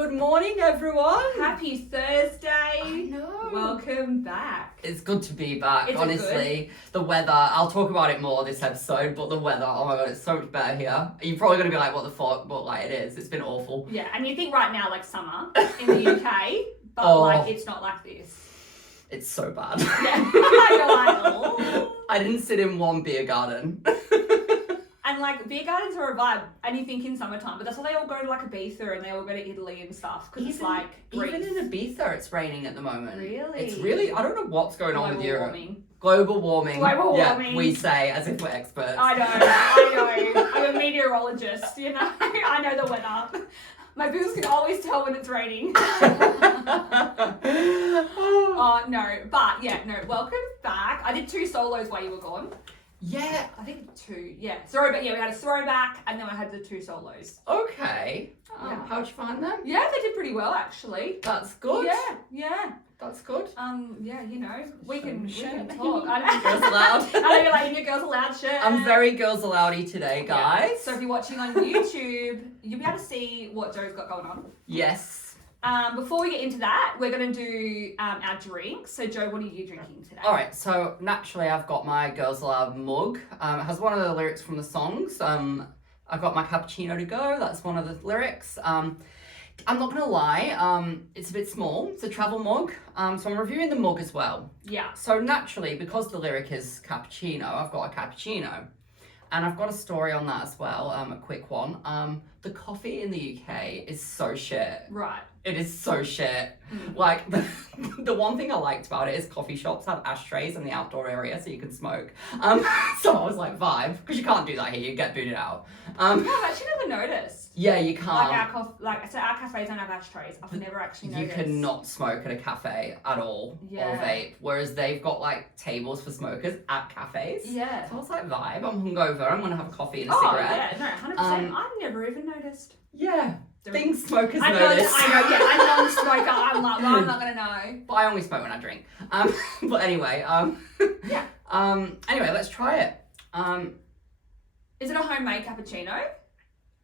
Good morning, everyone. Happy Thursday. I know. Welcome back. It's good to be back, Is it honestly. The weather, I'll talk about it more this episode, but the weather, oh my god, it's so much better here. You're probably going to be like, what the fuck? But like, it is. It's been awful. Yeah, and you think right now like summer in the UK, but Oh. like it's not like this. It's so bad. Yeah. You're like, oh. I didn't sit in one beer garden. And like beer gardens are a vibe, and you think in summertime, but that's why they all go to like Ibiza and they all go to Italy and stuff because it's like Even Greece. in Ibiza, it's raining at the moment. Really? It's really, I don't know what's going on with Global Europe. warming. Global warming. Global Yeah, warming. we say as if we're experts. I know. I'm a meteorologist, you know. I know the weather. My boobs can always tell when it's raining. Oh, no. But, yeah, no. Welcome back. I did 2 solos while you were gone. Yeah. I think 2. Yeah. Throwback. Yeah, we had a throwback and then I had the 2 solos. Okay. Yeah. How'd you find them? Yeah, they did pretty well, actually. That's good. Yeah. That's good. Yeah, you know, we can Shit. talk. I know. Girls Aloud. I know you're like in your Girls Aloud shirt. I'm very Girls Aloudy today, guys. Yeah. So if you're watching on YouTube, you'll be able to see what Joe's got going on. Yes. Before we get into that, we're going to do our drinks. So Joe, what are you drinking today? All right. So naturally, I've got my Girls Aloud mug. It has one of the lyrics from the songs. I've got my cappuccino to go. That's one of the lyrics. I'm not gonna lie. It's a bit small. It's a travel mug. So I'm reviewing the mug as well. Yeah. So naturally, because the lyric is cappuccino, I've got a cappuccino. And I've got a story on that as well, a quick one. The coffee in the UK is so shit. Right. It is so shit. Mm. Like, the one thing I liked about it is coffee shops have ashtrays in the outdoor area so you can smoke. So I was like, vibe, because you can't do that here, you get booted out. Yeah, I've actually never noticed. Yeah, you can't. So our cafes don't have ashtrays. I've never actually You noticed. cannot smoke at a cafe at all, Yeah. or vape, whereas they've got like tables for smokers at cafes. Yeah. So I was like, vibe, I'm hungover, I'm gonna have a coffee and a Oh, cigarette. yeah, no, 100%. I've never even noticed. Yeah, things smokers I know, notice. I know, yeah, I'm a non-smoker. I'm like, well, I'm not going to know. But I only smoke when I drink. But anyway, Yeah. Anyway, let's try it. Is it a homemade cappuccino?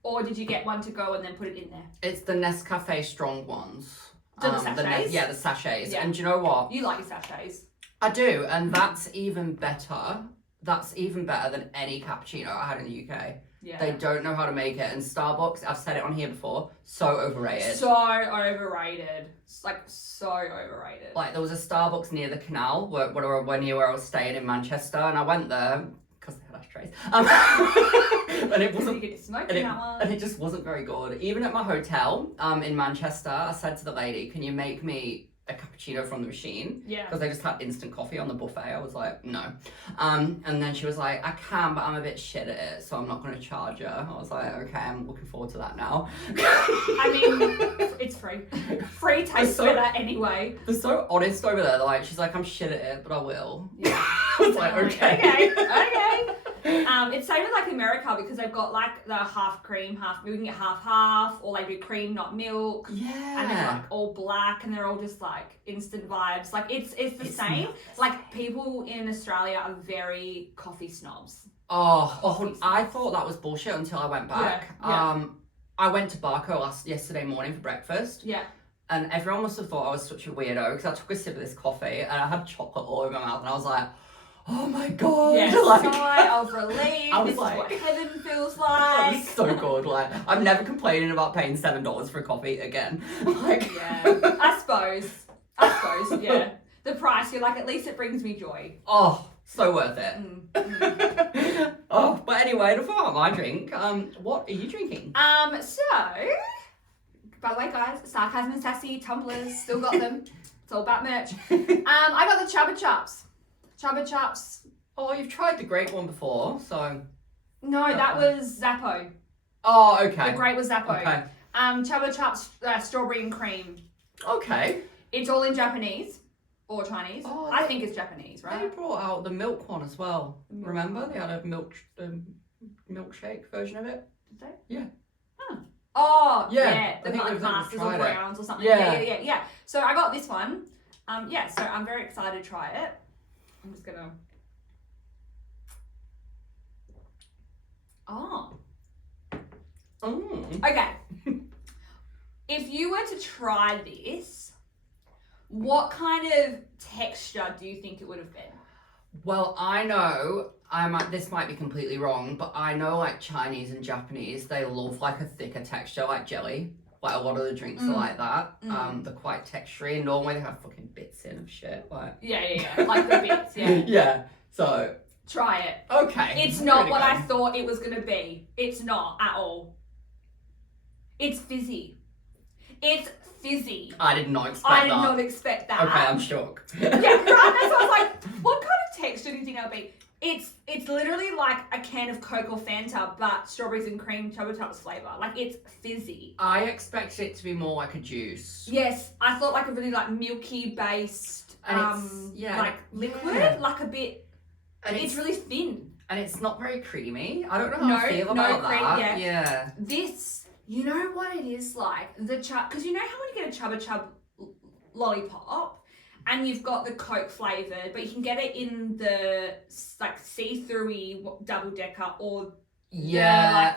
Or did you get one to go and then put it in there? It's the Nescafe strong ones. The sachets? The sachets. Yeah. And do you know what? You like your sachets. I do, and that's even better. That's even better than any cappuccino I had in the UK. Yeah. They don't know how to make it, and Starbucks, I've said it on here before, so overrated. So overrated. It's like so overrated. Like, there was a Starbucks near the canal, where I was staying in Manchester, and I went there, because they had ashtrays, and it wasn't... You get to smoke And in that one. it just wasn't very good. Even at my hotel in Manchester, I said to the lady, can you make me a cappuccino from the machine? Yeah. Because they just had instant coffee on the buffet. I was like, no. And then she was like, I can, but I'm a bit shit at it, so I'm not going to charge her. I was like, okay, I'm looking forward to that now. I mean, it's free. Free tastes better anyway. They're so honest over there. They're like, she's like, I'm shit at it, but I will. Yeah. I was like, okay. Okay. It's same with like America because they've got like the half cream, we can get half, or they do cream, not milk. Yeah. And they're like all black and they're all just like instant vibes. Like it's the same. Not the Like people in Australia are very coffee snobs. Oh, I thought that was bullshit until I went back. Yeah. I went to Barco yesterday morning for breakfast. Yeah. And everyone must have thought I was such a weirdo because I took a sip of this coffee and I had chocolate all over my mouth and I was like, oh my god. Yeah, like, sigh of relief. I was This like- is what heaven feels That like. was so good. Like, I'm never complaining about paying $7 for a coffee again. Like, Yeah, I suppose, yeah. The price, you're like, at least it brings me joy. oh, so worth it. Mm. Oh, but anyway, enough about my drink. What are you drinking? So, by the way, guys, Sarcasm and Sassy tumblers, still got them. It's all about merch. I got the Chubba Chups. Chubba Chups. Oh, you've tried the grape one before, so. No, that was Zappo. Oh, okay. The grape was Zappo. Okay. Chubba Chups, strawberry and cream. Okay. It's all in Japanese or Chinese. Oh, I think it's Japanese, They right? brought out the milk one as well. Milk Remember? one. They had a milkshake version of it. Did they? Yeah. Huh. Oh, Yeah, yeah. I The think like we've masters or tried it. browns or something. Yeah. Yeah. So I got this one. Yeah, so I'm very excited to try it. I'm just gonna. Oh. Mm. Okay. If you were to try this, what kind of texture do you think it would have been? Well, I know, this might be completely wrong, but I know like Chinese and Japanese, they love like a thicker texture, like jelly. Like a lot of the drinks are like that. They're quite textury. Normally they have fucking bits in of shit. Like Yeah. Like the bits, yeah. Yeah. So try it. okay. It's not what I thought it was gonna be. It's not at all. It's fizzy. It's fizzy. I did not expect that. I did not expect that. Okay, I'm shocked. Yeah, right. That's what I was like. What kind of texture do you think that'll be? It's literally like a can of Coke or Fanta, but strawberries and cream Chubba Chups flavor. Like it's fizzy. I expected it to be more like a juice. Yes, I thought like a really like milky based, like liquid, like a bit. And it's really thin. And it's not very creamy. I don't know how I feel about that. Yeah. This, you know what it is like? Because you know how when you get a Chubba Chub lollipop, and you've got the Coke flavoured, but you can get it in the like see-through-y double-decker or the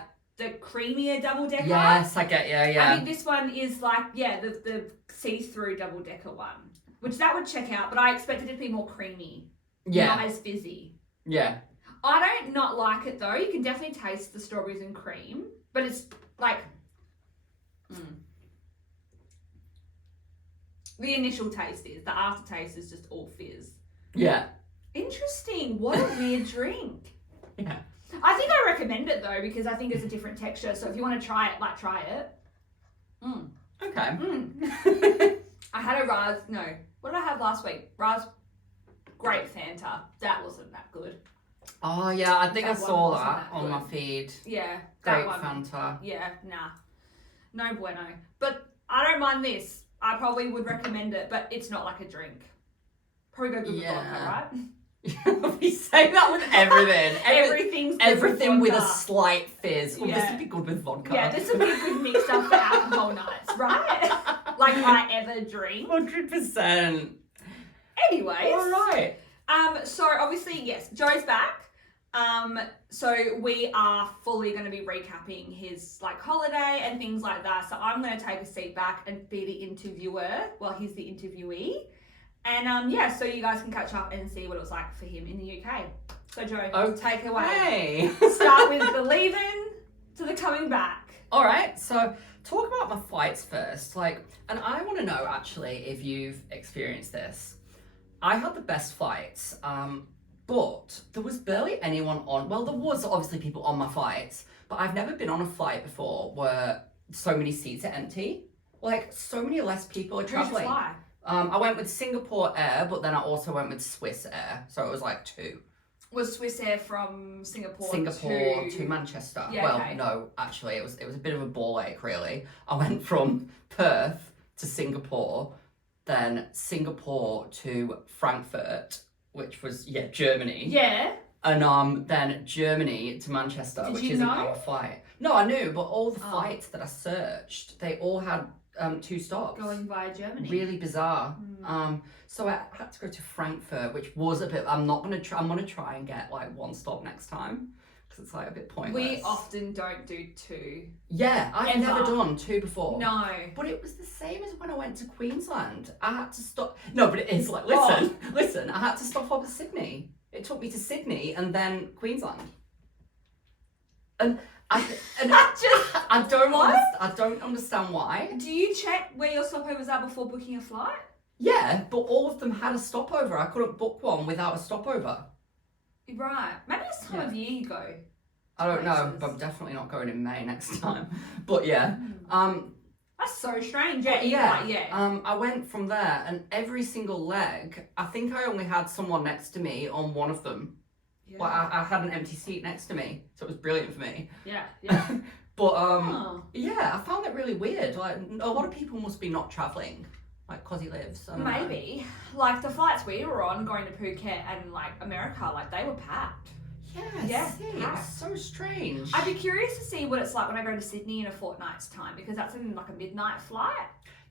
creamier double-decker. Yes, I get yeah. I think this one is like, the see-through double-decker one, which that would check out, but I expected it to be more creamy. Yeah. Not as fizzy. Yeah. I don't not like it though. You can definitely taste the strawberries and cream, but it's like... The initial taste is. The aftertaste is just all fizz. Yeah. Interesting. What a weird drink. Yeah. I think I recommend it though because I think it's a different texture. So if you want to try it, like try it. Okay. I had a what did I have last week? Grape Fanta. That wasn't that good. Oh yeah, I think I saw that on good. my feed. Yeah. Grape that one. Fanta. Yeah, nah. No bueno. But I don't mind this. I probably would recommend it, but it's not like a drink. Probably go good with vodka, right? We say that with everything. Everything with a slight fizz. Well, this would be good with vodka. Yeah, this would be a good mix up for alcohol nights, right? Like I ever drink. 100%. Anyways. All right. So obviously, yes, Joe's back. So we are fully going to be recapping his like holiday and things like that. So I'm going to take a seat back and be the interviewer while he's the interviewee. And so you guys can catch up and see what it was like for him in the UK. So Joe, take it away. Start with the leaving to the coming back. All right. So talk about my flights first. And I want to know actually if you've experienced this. I had the best flights. But there was barely anyone on. Well, there was obviously people on my flights, but I've never been on a flight before where so many seats are empty. Like, so many less people are traveling. Who'd you fly? I went with Singapore Air, but then I also went with Swiss Air, so it was like 2. Was Swiss Air from Singapore to Manchester? Yeah, well, okay. no, actually, it was a bit of a ball ache, really. I went from Perth to Singapore, then Singapore to Frankfurt, which was Germany. Yeah. And then Germany to Manchester, which is an hour flight. No, I knew, but all the flights that I searched, they all had 2 stops. Going via Germany. Really bizarre. So I had to go to Frankfurt, which was a bit. I'm gonna try and get like 1 stop next time because it's like a bit pointless. We often don't do 2. Yeah, I've never done 2 before. No. But it was the same as when I went to Queensland. I had to stop. No, but it is like, listen, I had to stop off at Sydney. It took me to Sydney and then Queensland. And I don't understand why. Do you check where your stopovers are before booking a flight? Yeah, but all of them had a stopover. I couldn't book one without a stopover. Right. Maybe it's time of year you go. I don't know, but I'm definitely not going in May next time. But yeah. That's so strange. I went from there and every single leg, I think I only had someone next to me on one of them. Yeah. Well, I had an empty seat next to me, so it was brilliant for me. Yeah. But I found it really weird. Like a lot of people must be not travelling. Like, cause he lives. Maybe. Like, the flights we were on going to Phuket and, like, America, like, they were packed. Yes, it's so strange. I'd be curious to see what it's like when I go to Sydney in a fortnight's time, because that's in, like, a midnight flight.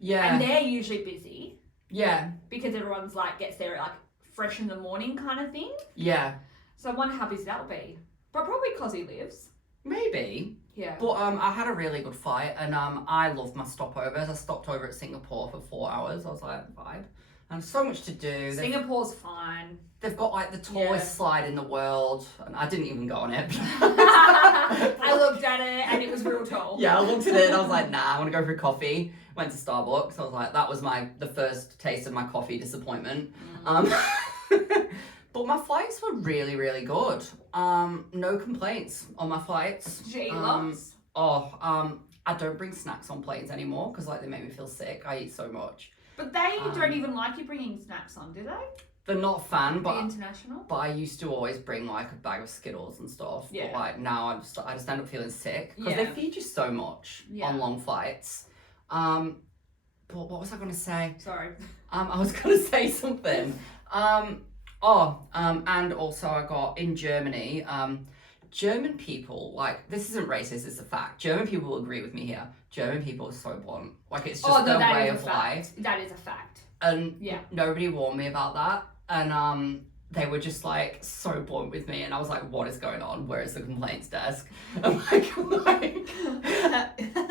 Yeah. And they're usually busy. Yeah. Because everyone's, like, gets there, like, fresh in the morning kind of thing. Yeah. So I wonder how busy that'll be. But probably cause he lives. Maybe. Yeah. But I had a really good flight, and I loved my stopovers. I stopped over at Singapore for 4 hours. I was like, vibe. And so much to do. Singapore's fine. They've got like the tallest slide in the world, and I didn't even go on it. I looked at it and it was real tall. Yeah, I looked at it and I was like, nah, I want to go for a coffee. Went to Starbucks. I was like, that was the first taste of my coffee disappointment. But my flights were really, really good. No complaints on my flights. Did you eat lots? I don't bring snacks on planes anymore because like they make me feel sick. I eat so much. But they don't even like you bringing snacks on, do they? They're not a fan, The international? but I used to always bring like a bag of Skittles and stuff. Yeah. But like now I just end up feeling sick because Yeah. they feed you so much on long flights. But what was I going to say? Sorry. I was going to say something. And also I got in Germany, German people, like, this isn't racist, it's a fact. German people will agree with me here. German people are so blunt. Like, it's just their way of life. That is a fact. And nobody warned me about that. And they were just like so blunt with me, and I was like, what is going on? Where is the complaints desk? And like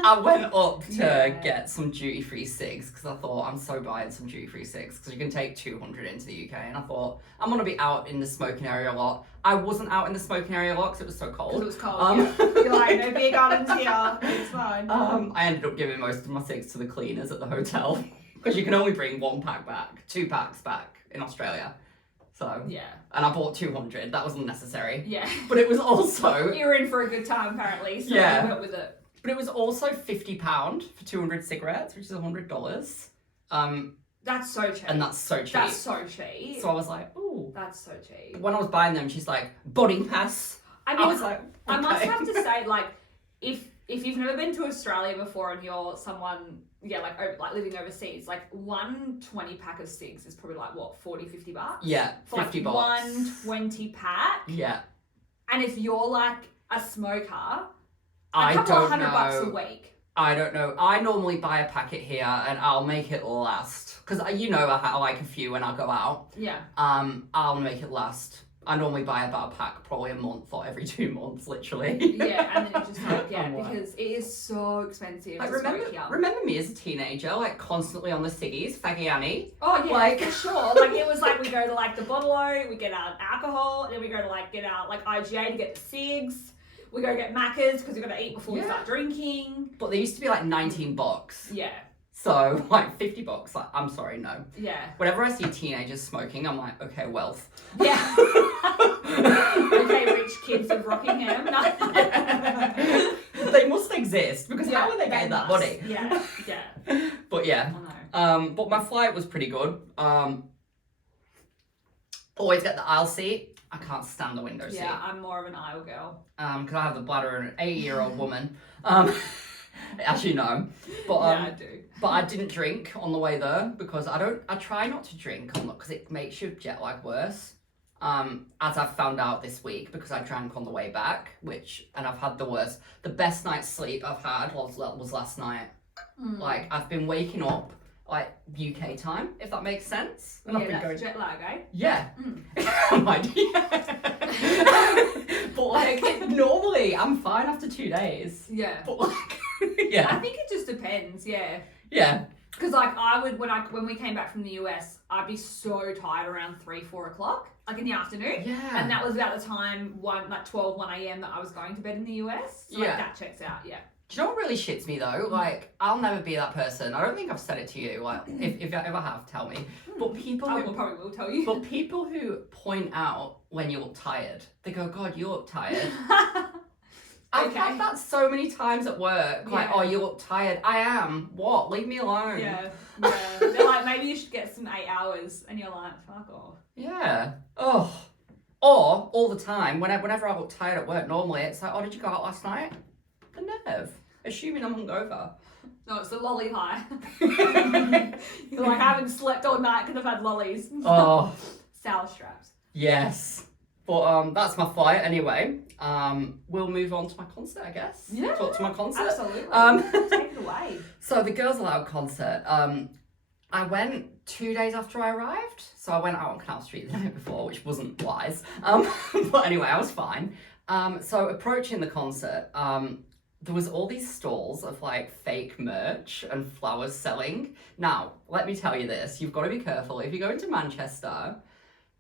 I went up to get some duty-free cigs because I thought I'm so buying some duty-free cigs because you can take 200 into the UK, and I thought I'm gonna be out in the smoking area a lot. I wasn't out in the smoking area a lot because it was so cold. Because it was cold. You're like, no beer gardens here. It's fine. I ended up giving most of my cigs to the cleaners at the hotel because you can only bring 1 pack back, 2 packs back in Australia. So and I bought 200. That was unnecessary. Yeah. But it was also you were in for a good time apparently. So you went with it. But it was also £50 for 200 cigarettes, which is $100. That's so cheap. And that's so cheap. That's so cheap. So I was like, ooh. That's so cheap. When I was buying them, she's like, boarding pass. I mean, I was like, okay. I must have to say, like, if you've never been to Australia before and you're someone, like living overseas, like 1 20-pack of cigs is probably like, what, 40, $50? Yeah, for $50. Like 1 20-pack. Yeah. And if you're like a smoker, I a couple don't of $100 know. a week. I don't know. I normally buy a packet here and I'll make it last. Because I like a few when I go out. Yeah. I'll make it last. I normally buy about a pack probably a month or every 2 months, literally. Yeah, and then it's just like, because it is so expensive. Like, to smoke here. remember me as a teenager, like constantly on the ciggies, faggy Annie? Oh yeah, like, for sure. Like it was like we go to like the bottle-o, we get our alcohol, and then we go to like get our like IGA to get the cigs. We go get Macca's because we've got to eat before we start drinking. But they used to be like $19. Yeah. So like $50, like I'm sorry, no. Yeah. Whenever I see teenagers smoking, I'm like, okay, wealth. Yeah. Okay, rich kids of Rockingham. No. They must exist because how are they getting that money? Yeah, yeah. But yeah. I know. But my flight was pretty good. Always get the aisle seat. I can't stand the window seat. Yeah, I'm more of an aisle girl. Because I have the bladder of an 80-year-old woman. Actually, no. But, I do. But I didn't drink on the way there because I try not to drink because it makes your jet lag worse. As I've found out this week because I drank on the way back, and I've had the best night's sleep I've had was last night. Like, I've been waking up like UK time, if that makes sense. And I've been going jet lag, eh? Yeah. I'm like, but like normally I'm fine after 2 days. Yeah. But like, yeah. I think it just depends. Yeah. Yeah. Because like I would when we came back from the US, I'd be so tired around 3-4 o'clock, like in the afternoon. Yeah. And that was about the time 1 a.m. that I I was going to bed in the US. So like that checks out. Yeah. Do you know what really shits me though? Like, I'll never be that person. I don't think I've said it to you. Like, if I ever have, tell me. But people I probably will tell you. But people who point out when you look tired, they go, God, you look tired. I've had that so many times at work. Like, oh, you look tired. I am. What? Leave me alone. Yeah. They're like, maybe you should get some 8 hours. And you're like, fuck off. Yeah. Oh. Or, all the time, whenever I look tired at work, normally it's like, oh, did you go out last night? The nerve. Assuming I'm hungover. No, it's the lolly high. You're like, I haven't slept all night because I've had lollies. Oh. Sour straps. Yes. But that's my flight anyway. We'll move on to my concert, I guess. Yeah. Talk to my concert. Absolutely. Take it away. So the Girls Aloud concert, I went 2 days after I arrived. So I went out on Canal Street the night before, which wasn't wise. But anyway, I was fine. So approaching the concert, there was all these stalls of like fake merch and flowers selling. Now, let me tell you this, you've got to be careful. If you go into Manchester,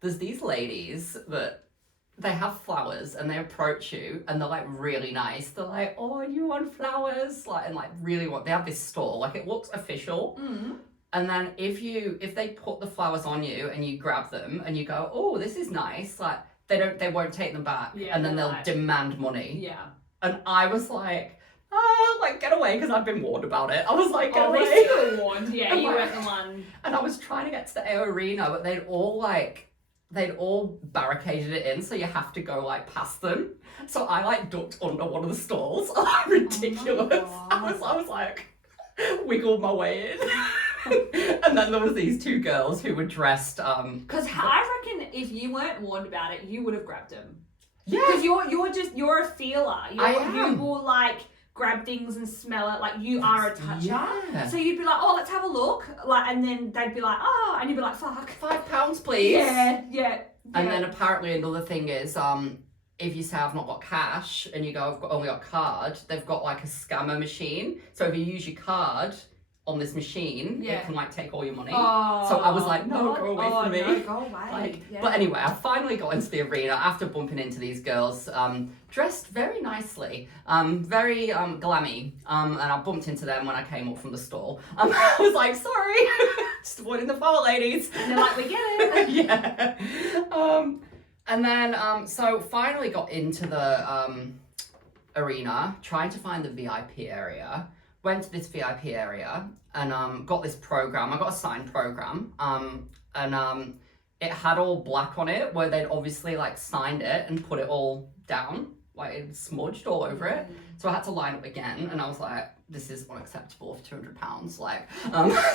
there's these ladies that they have flowers and they approach you and they're like really nice. They're like, oh, you want flowers? Like, and like really want, they have this stall, like it looks official. And then if they put the flowers on you and you grab them and you go, oh, this is nice, like they won't take them back. Yeah, and then they'll right. demand money. Yeah. And I was like, like get away, because I'd been warned about it. I was like, get At away. least you were warned. Yeah, And you like- weren't the one. And I was trying to get to the arena, but they'd all barricaded it in, so you have to go like past them. So I like ducked under one of the stalls. Ridiculous. Oh I was like wiggled my way in. And then there was these two girls who were dressed Because I reckon if you weren't warned about it, you would have grabbed them. yeah. Because you're a feeler. I am. You will like grab things and smell it. Like you are a toucher. Yeah. So you'd be like, oh, let's have a look. Like, and then they'd be like, oh, and you'd be like, fuck. £5, please. Yeah. And then apparently another thing is, if you say I've not got cash and you go, only got card, they've got like a scammer machine. So if you use your card on this machine, Yeah. it can like take all your money. Oh, So I was like, no, go away from me. No, go away. Like, yeah. But anyway, I finally got into the arena after bumping into these girls, dressed very nicely, very glammy, and I bumped into them when I came up from the stall. I was like, sorry, just avoiding the flower ladies. And they're like, we get it. Yeah. And then, so finally got into the arena, trying to find the VIP area. Went to this VIP area and got this program. I got a signed program, and it had all black on it, where they'd obviously like signed it and put it all down, like it smudged all over it. So I had to line up again, and I was like, this is unacceptable for £200. Like,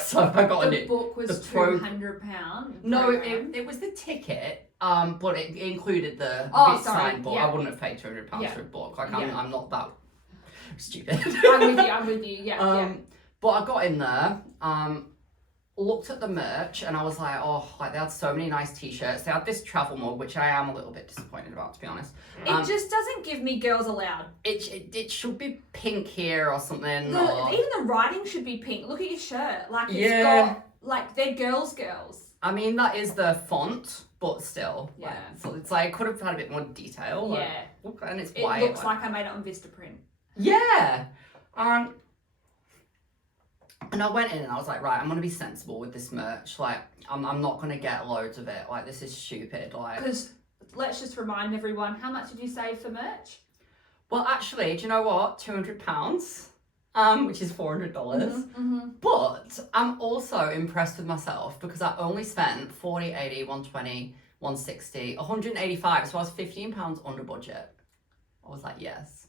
so I got The book was £200. No, it was the ticket, but it included the signed book. Yeah. I wouldn't have paid £200 for a book. Like, I'm not that stupid. I'm with you. Yeah. But I got in there, looked at the merch, and I was like, oh, like they had so many nice t-shirts. They had this travel mug, which I am a little bit disappointed about, to be honest. It just doesn't give me Girls Aloud. It should be pink here or something. Even the writing should be pink. Look at your shirt. Like it's got like they're girls. I mean, that is the font, but still. Yeah. Like, so it's like, could have had a bit more detail. Like, Yeah. look, and it's It white. looks like I made it on Vistaprint. Yeah. And I went in and I was like, right, I'm going to be sensible with this merch. Like, I'm not going to get loads of it. Like, this is stupid. Like, Because let's just remind everyone, how much did you save for merch? well, actually, do you know what? £200, which is $400. But I'm also impressed with myself because I only spent 40, 80, 120, 160, 185. So I was £15 under budget. I was like, yes.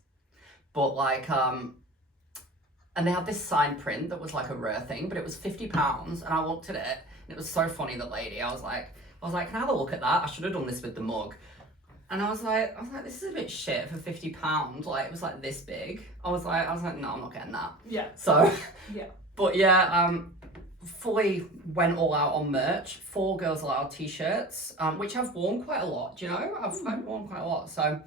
But like, and they had this sign print that was like a rare thing, but it was £50, and I looked at it, and it was so funny, the lady. I was like, can I have a look at that? I should have done this with the mug. And I was like, this is a bit shit for £50. Like, it was like this big. I was like, no, I'm not getting that. Yeah. So, Yeah. But yeah, fully went all out on merch. 4 Girls Aloud t-shirts, which I've worn quite a lot, do you know? I've worn quite a lot. So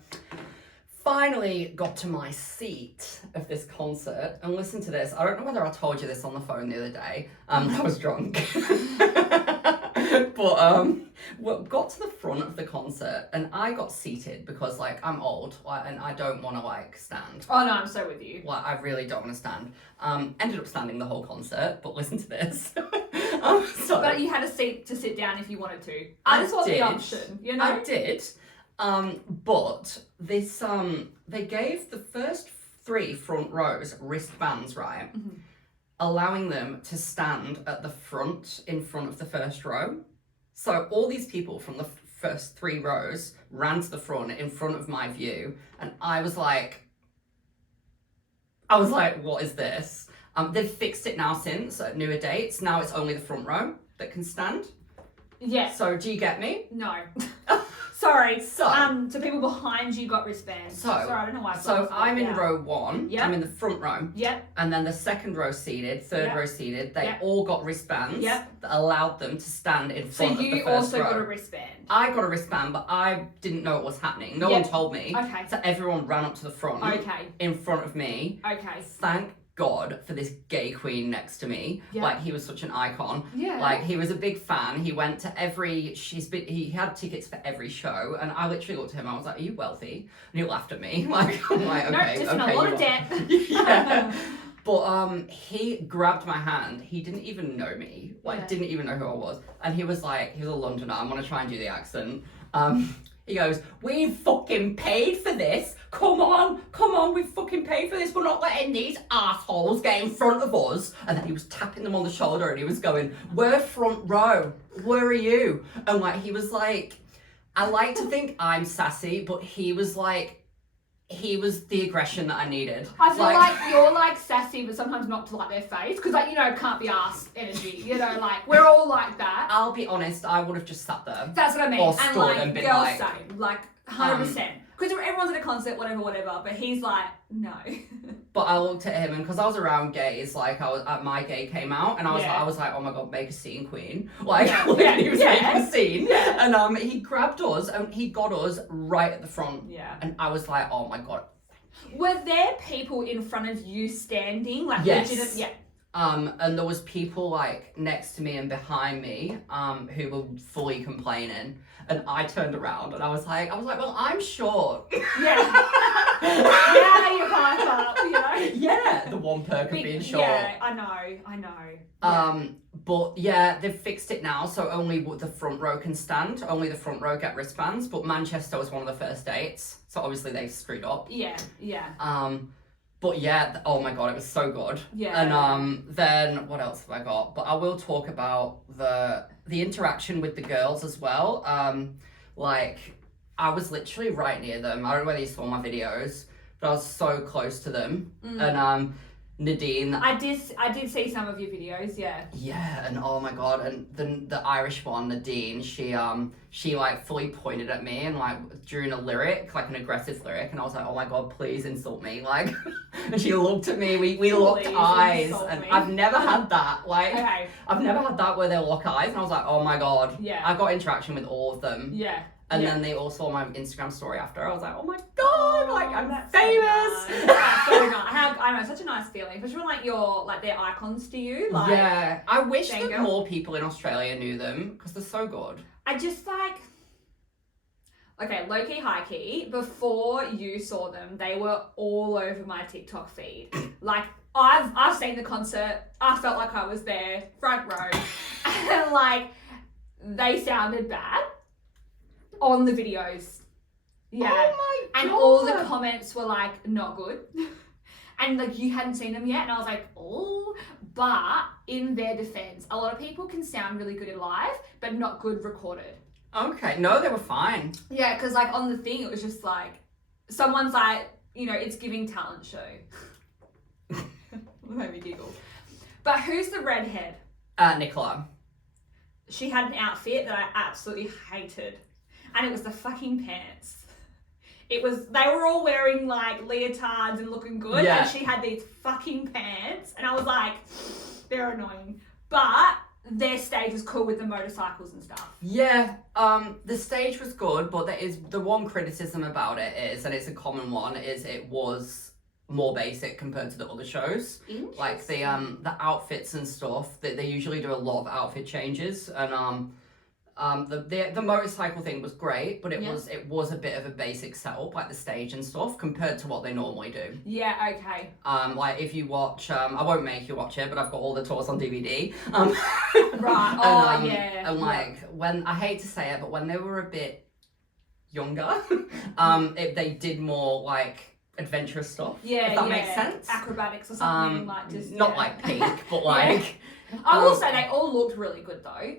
finally got to my seat of this concert, and listen to this. I don't know whether I told you this on the phone the other day. I was drunk. But got to the front of the concert, and I got seated because like I'm old, like, and I don't want to like stand. Oh no, I'm so with you. Like, I really don't want to stand. Ended up standing the whole concert, but listen to this. But you had a seat to sit down if you wanted to. I just want the option, you know? I did. But this, they gave the first 3 front rows wristbands, right? Allowing them to stand at the front, in front of the first row. So all these people from the first 3 rows ran to the front in front of my view, and I was like, what is this? They've fixed it now since, at newer dates. Now it's only the front row that can stand. Yeah. So do you get me? No. Sorry. So- so people behind you got wristbands. So- Sorry, I don't know why. So I'm in row 1. Yep. I'm in the front row. Yep. And then the second row seated, third Yep. row seated, they Yep. all got wristbands Yep. that allowed them to stand in So front of the you first also row. got a wristband. I got a wristband, but I didn't know what was happening. No Yep. one told me. Okay. So everyone ran up to the front Okay. in front of me. Okay. Thank God for this gay queen next to me. Yeah. Like, he was such an icon. Yeah. Like, he was a big fan. He went to he had tickets for every show, and I literally looked at him. I was like, "Are you wealthy?" And he laughed at me. Like, I'm like, no, okay, just in okay, a lot you of are. debt. Yeah. But he grabbed my hand. He didn't even know me. Like, Yeah. didn't even know who I was. And he was like, he was a Londoner. I'm gonna try and do the accent. He goes, "We fucking paid for this. Come on, we fucking paid for this. We're not letting these assholes get in front of us." And then he was tapping them on the shoulder and he was going, "We're front row. Where are you?" And like, he was like, I like to think I'm sassy, but he was the aggression that I needed. I feel like you're like sassy, but sometimes not to like their face, because like, you know, can't be asked energy. You know, like we're all like that. I'll be honest, I would have just sat there. That's what I mean. Or And stood like and been girls like, same, like 100%. Because everyone's at a concert, whatever. But he's like, no. But I looked at him, and because I was around gays, like I was at my gay came out, and Yeah. I was like, "Oh my god, make a scene, queen!" Like, Yeah, like, yeah, he was yeah. making a scene, Yeah. and he grabbed us and he got us right at the front, Yeah. and I was like, "Oh my god." Were there people in front of you standing? Like Yes. legit? Yeah. And there was people like next to me and behind me, who were fully complaining, and I turned around and I was like, "Well, I'm short." Yeah. Yeah, you hype up, you know? Yeah, the one perk of being short. Yeah, I know. Yeah. But yeah, they've fixed it now, so only the front row can stand. Only the front row get wristbands. But Manchester was one of the first dates, so obviously they screwed up. Yeah. But yeah, oh my god, it was so good. Yeah. And then what else have I got? But I will talk about the interaction with the girls as well. Like, I was literally right near them. I don't know whether you saw my videos, but I was so close to them. And Nadine. I did see some of your videos, yeah. Yeah, and oh my god, and the Irish one, Nadine, she like fully pointed at me and like during a lyric, like an aggressive lyric, and I was like, "Oh my god, please insult me!" Like, and she looked at me. We locked Please eyes, insult and me. I've never had that. Like, Okay. I've never had that where they lock eyes, and I was like, "Oh my god." Yeah. I got interaction with all of them. Yeah. And yeah. then they all saw my Instagram story after. I was like, "Oh my god, like I'm That's famous." So nice. That's so nice. I know, it's such a nice feeling. Especially when like you're like they're icons to you. Like yeah, I wish that Dango. more people in Australia knew them because they're so good. I just like okay, low key, high key. Before you saw them, they were all over my TikTok feed. Like I've seen the concert. I felt like I was there, front row, and like they sounded bad on the videos. Yeah. Oh my god. And all the comments were like, not good. And like you hadn't seen them yet. And I was like, oh. But in their defense, a lot of people can sound really good in live, but not good recorded. Okay, no, they were fine. Yeah, because like on the thing, it was just like, someone's like, you know, it's giving talent show. Made me giggle. But who's the redhead? Nicola. She had an outfit that I absolutely hated. And it was the fucking pants. They were all wearing like leotards and looking good. Yeah. And she had these fucking pants. And I was like, they're annoying. But their stage was cool with the motorcycles and stuff. Yeah, the stage was good, but there is the one criticism about it is, and it's a common one, is it was more basic compared to the other shows. Like the outfits and stuff, they usually do a lot of outfit changes, and the motorcycle thing was great, but it was a bit of a basic setup, like the stage and stuff, compared to what they normally do. Yeah, okay. Like if you watch, I won't make you watch it, but I've got all the tours on DVD. Right. Oh, yeah. And like when I hate to say it, but when they were a bit younger, they did more like adventurous stuff. Yeah, if that makes sense. Acrobatics or something like just not like peak, but like. I will say they all looked really good though.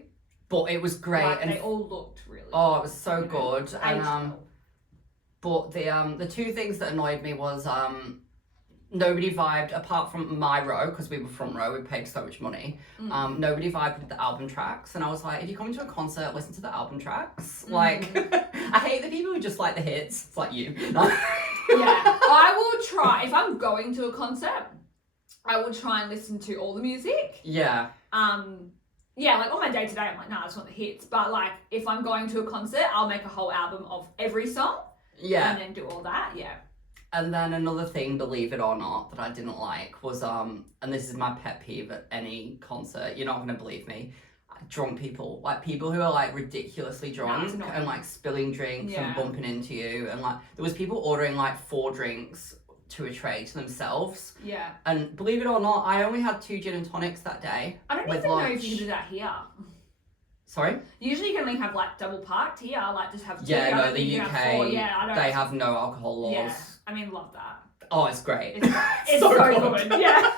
But it was great, Like, and they all looked really good. oh, it was so good. Aged And well. but the two things that annoyed me was nobody vibed apart from my row, because we were front row, we paid so much money. Nobody vibed with the album tracks, and I was like, if you're coming to a concert, listen to the album tracks. Like, I hate the people who just like the hits. It's like you. Yeah, I will try, if I'm going to a concert, I will try and listen to all the music. Yeah. Yeah, like on my day to day, I'm like, nah, I just want the hits. But like, if I'm going to a concert, I'll make a whole album of every song. Yeah. And then do all that, yeah. And then another thing, believe it or not, that I didn't like was, and this is my pet peeve at any concert, you're not going to believe me, drunk people. Like, people who are, like, ridiculously drunk and, like, spilling drinks and bumping into you. And, like, there was people ordering, like, 4 drinks to a tray to themselves. Yeah. And believe it or not, I only had 2 gin and tonics that day. I don't even know if you can do that here. Sorry? Usually you can only have like double parked here, like just have 2. Yeah, no, the UK, have they have no alcohol laws. Yeah, I mean, love that. Oh, it's great. It's so good. Yeah.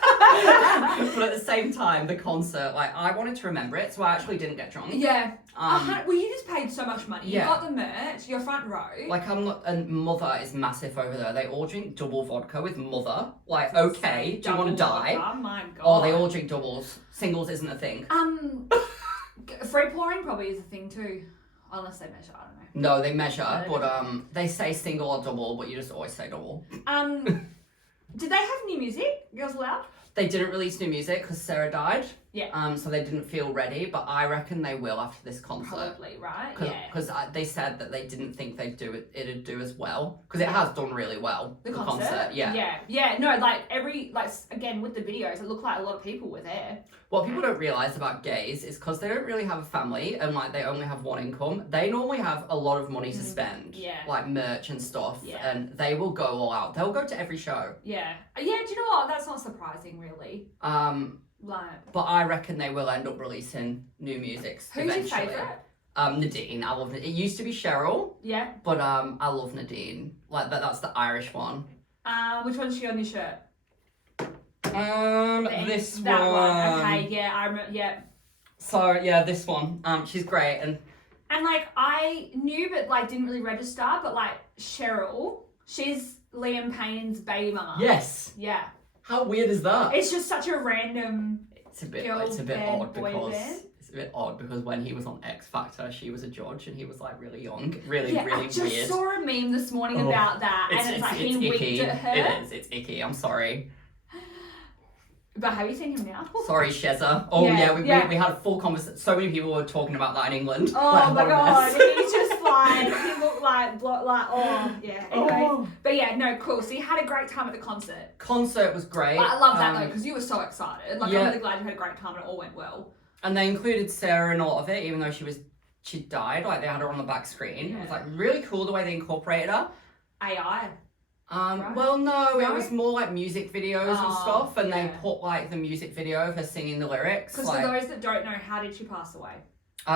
But at the same time, the concert, like, I wanted to remember it, so I actually didn't get drunk. Yeah. Well, you just paid so much money. Yeah. You got the merch, your front row. Like, I'm not, and Mother is massive over there. They all drink double vodka with Mother. Like, okay, do you want to die? Oh my god. Oh, they all drink doubles. Singles isn't a thing. Free pouring probably is a thing too. Unless they measure, I don't know. No, they measure, but they say single or double, but you just always say double. Did they have new music, Girls Aloud? They didn't release new music because Sarah died. Yeah. So they didn't feel ready, but I reckon they will after this concert. Probably, right? Cause, Yeah. Because they said that they didn't think it'd do as well. Because it has done really well. The concert? Yeah. Yeah, no, like again, with the videos, it looked like a lot of people were there. What people don't realise about gays is because they don't really have a family and like they only have one income, they normally have a lot of money to spend. Yeah. Like merch and stuff. Yeah. And they will go all out. They'll go to every show. Yeah. Yeah, do you know what? That's not surprising, really. But I reckon they will end up releasing new music eventually. Who's your favourite? Nadine. I love it. It used to be Cheryl. Yeah. But I love Nadine. Like that's the Irish one. Which one's she on your shirt? This that one. Okay, yeah, I remember. Yeah. So yeah, this one. She's great and like I knew, but like didn't really register. But like Cheryl, she's Liam Payne's baby mama. yes. Yeah. How weird is that? It's just such a random. It's a bit girl odd band, boy because band. it's a bit odd because when he was on X Factor, she was a judge and he was like really young, really I just weird. saw a meme this morning about that, and it's like he winked icky. at her. It is. It's icky. I'm sorry. But have you seen him now? Sorry, Sheza. Oh Yeah, we had a full conversation. So many people were talking about that in England. Oh Like, my what a god, mess. he's just like, he looked like, oh, yeah, anyways. Oh. But yeah, no, cool. So you had a great time at the concert. Concert was great. I love that though, because you were so excited. Like, yeah. I'm really glad you had a great time and it all went well. And they included Sarah in all of it, even though she died. Like, they had her on the back screen. It was like really cool the way they incorporated her. AI. Right? Well, no, it was more like music videos and stuff, and yeah. they put like the music video of her singing the lyrics. Because like, for those that don't know, how did she pass away?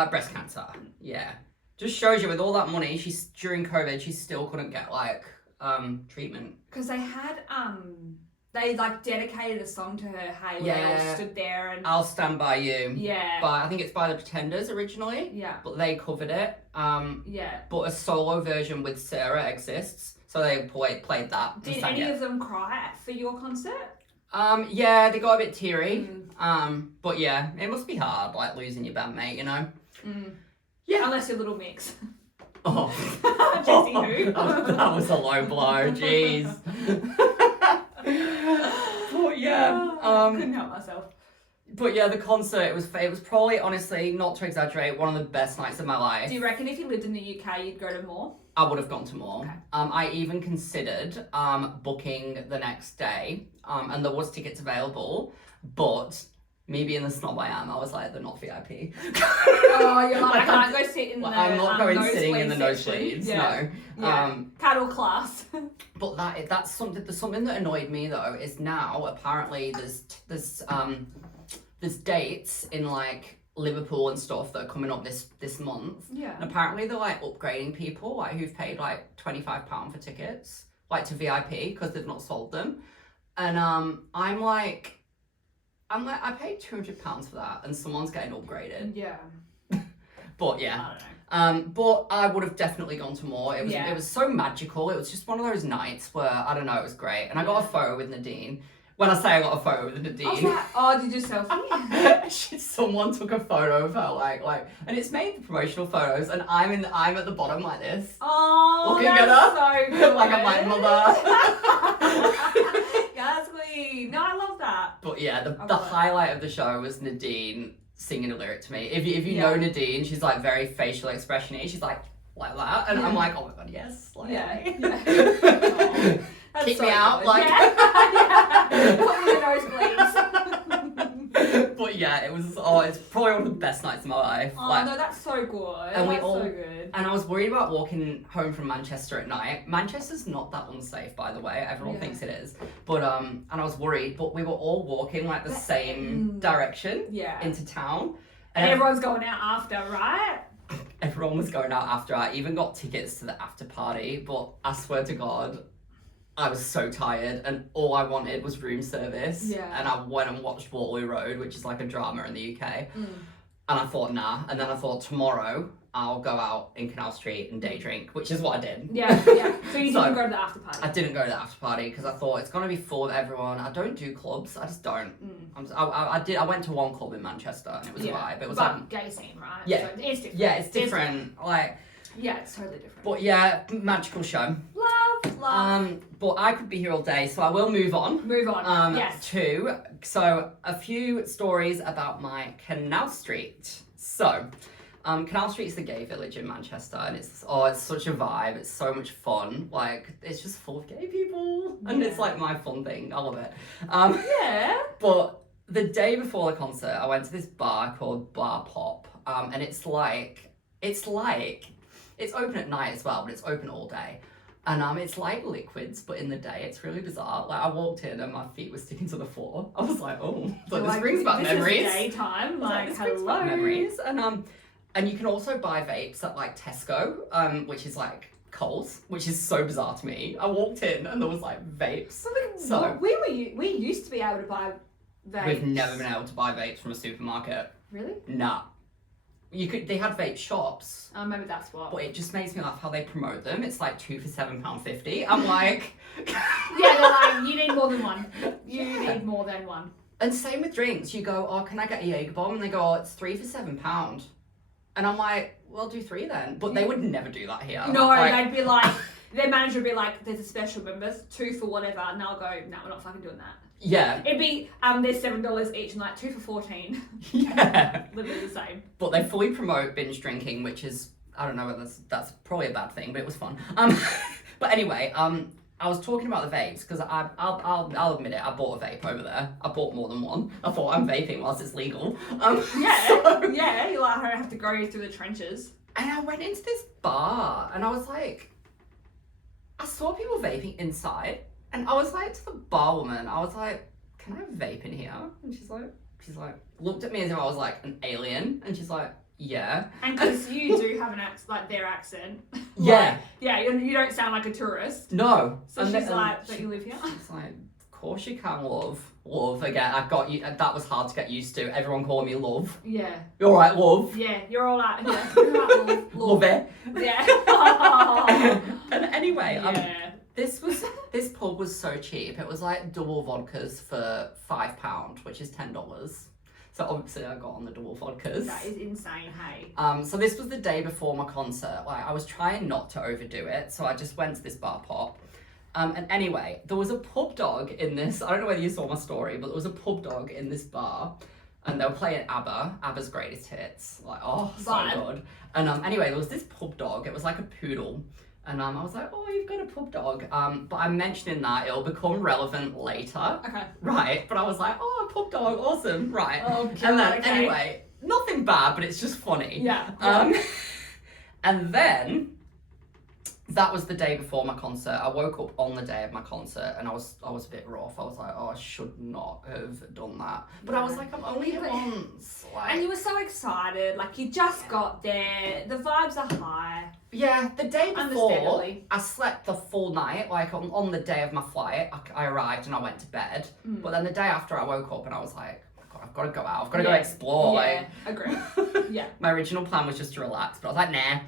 breast cancer. Yeah, just shows you with all that money, during COVID, she still couldn't get like treatment. Because they had they like dedicated a song to her. Hey, where they all stood there and I'll Stand By You. Yeah. But I think it's by the Pretenders originally. Yeah. But they covered it. Yeah. But a solo version with Sarah exists. So they played that. Did any of them cry for your concert? Yeah, they got a bit teary. But yeah, it must be hard, like losing your bandmate, you know? Yeah. Unless you're Little Mix. Oh. Jessie who? That was a low blow, jeez. But yeah. Couldn't help myself. But yeah, the concert, it was probably, honestly, not to exaggerate, one of the best nights of my life. Do you reckon if you lived in the UK, you'd go to more? I would have gone to more. Okay. I even considered booking the next day, and there was tickets available, but me being the snob I am, I was like, they're not VIP. Oh, you're like, I can't go sit in the I'm not going sitting in the nosebleed nosebleeds, section. no. Yeah. Paddle class. But that's something that annoyed me though, is now apparently there's dates in like Liverpool and stuff that are coming up this month. Yeah. And apparently they're like upgrading people like who've paid like £25 for tickets, like to VIP because they've not sold them. And I'm like I paid £200 for that and someone's getting upgraded. Yeah. But yeah. I don't know. But I would have definitely gone to more. It Yeah. was so magical. It was just one of those nights where, I don't know, it was great. And I got a photo with Nadine. When I say I got a photo with Nadine. I was like, oh, did you selfie? Someone took a photo of her, like, and it's made the promotional photos, and I'm at the bottom like this. Oh, looking at that's her. so good. Like I'm like, mother. Yeah, that's sweet. No, I love that. But yeah, the love it. highlight of the show was Nadine singing a lyric to me. If you Yeah. know Nadine, she's like very facial expression-y. She's like that, and I'm like, oh my god, yes. Like, Yeah. That's kick so me out, good. like. Yeah. Put me in those, please. But yeah, it's probably one of the best nights of my life. Oh Like, no, that's so good. And we That's all- so good. and I was worried about walking home from Manchester at night. Manchester's not that unsafe, by the way. Everyone Yeah. thinks it is. But and I was worried, but we were all walking like the same direction Yeah. into town. And everyone's going out after, right? Everyone was going out after. I even got tickets to the after party, but I swear to God, I was so tired and all I wanted was room service. Yeah. And I went and watched Waterloo Road, which is like a drama in the UK. Mm. And I thought, nah. And then I thought, tomorrow I'll go out in Canal Street and day drink, which is what I did. Yeah. So you So, didn't go to the after party? I didn't go to the after party because I thought it's gonna be full of everyone. I don't do clubs. I just don't. I went to one club in Manchester and it was a vibe. It was but gay scene, right? Yeah. So it's different. yeah, it's different. Like, Yeah, it's totally different. but yeah, magical show. Love. But I could be here all day, so I will move on. Move on. Yes. To a few stories about my Canal Street. So, Canal Street is the gay village in Manchester, and it's such a vibe. It's so much fun. Like, it's just full of gay people, and it's like my fun thing. I love it. Yeah. But the day before the concert, I went to this bar called Bar Pop, and it's open at night as well, but it's open all day. And it's like liquids, but in the day, it's really bizarre. Like, I walked in and my feet were sticking to the floor. I was like, oh, this brings back memories. This is daytime. Like, this hello. brings back memories. And you can also buy vapes at like Tesco, which is like Coles, which is so bizarre to me. I walked in and there was like vapes. So we used to be able to buy vapes. we've never been able to buy vapes from a supermarket. Really? Nah. They had vape shops. Oh, maybe that's what. But it just makes me laugh how they promote them. It's like 2 for £7.50. I'm like... Yeah, they're like, you need more than one. You need more than one. And same with drinks. You go, oh, can I get a Jaeger bomb? And they go, oh, it's 3 for £7. And I'm like, well, do 3 then. But they would never do that here. No, like, they'd be like, their manager would be like, there's a special members, 2 for whatever. And they'll go, no, we're not fucking doing that. Yeah. It'd be, there's $7 each and like 2 for 14. Yeah. Literally the same. But they fully promote binge drinking, which is, I don't know whether that's probably a bad thing, but it was fun. But anyway, I was talking about the vapes because I'll admit it, I bought a vape over there. I bought more than one. I thought I'm vaping whilst it's legal. Yeah, you like have to go through the trenches. And I went into this bar and I was like, I saw people vaping inside and I was like to the bar woman, I was like, can I have a vape in here? And she's like, looked at me as if I was like an alien and she's like, yeah. And because you do have an accent, like their accent. Yeah. Yeah, you don't sound like a tourist. No. So And she's then- like, don't you live here? She's like, of course you can, love. Love, again, I got you, that was hard to get used to. Everyone calling me love. Yeah. You're right, love. Yeah, you're all like, yeah, you're like, Love it. Yeah. And anyway, Yeah. this pub was so cheap. It was like double vodkas for £5, which is $10. So obviously I got on the double vodkas. That is insane, hey. So this was the day before my concert. Like, I was trying not to overdo it, so I just went to this bar pop. And anyway, there was a pub dog in this. I don't know whether you saw my story, but there was a pub dog in this bar, and they were playing ABBA's Greatest Hits. Like, oh, so good. And anyway, there was this pub dog. It was like a poodle. And I was like, oh, you've got a pub dog. But I'm mentioning that it'll become relevant later. Okay. Right. But I was like, oh, a pub dog, awesome. Right. Oh, God, and then, okay. anyway, nothing bad, but it's just funny. Yeah. And then that was the day before my concert. I woke up on the day of my concert and I was a bit rough. I was like, oh, I should not have done that. But I was like, I'm only here once. Like, and you were so excited, like you just got there, the vibes are high. yeah, the day before, Understandably. I slept the full night. Like on the day of my flight, I arrived and I went to bed. But then the day after, I woke up and I was like, God, I've got to go out. I've got to go explore. Yeah, Like, agree. Yeah. My original plan was just to relax, but I was like, nah.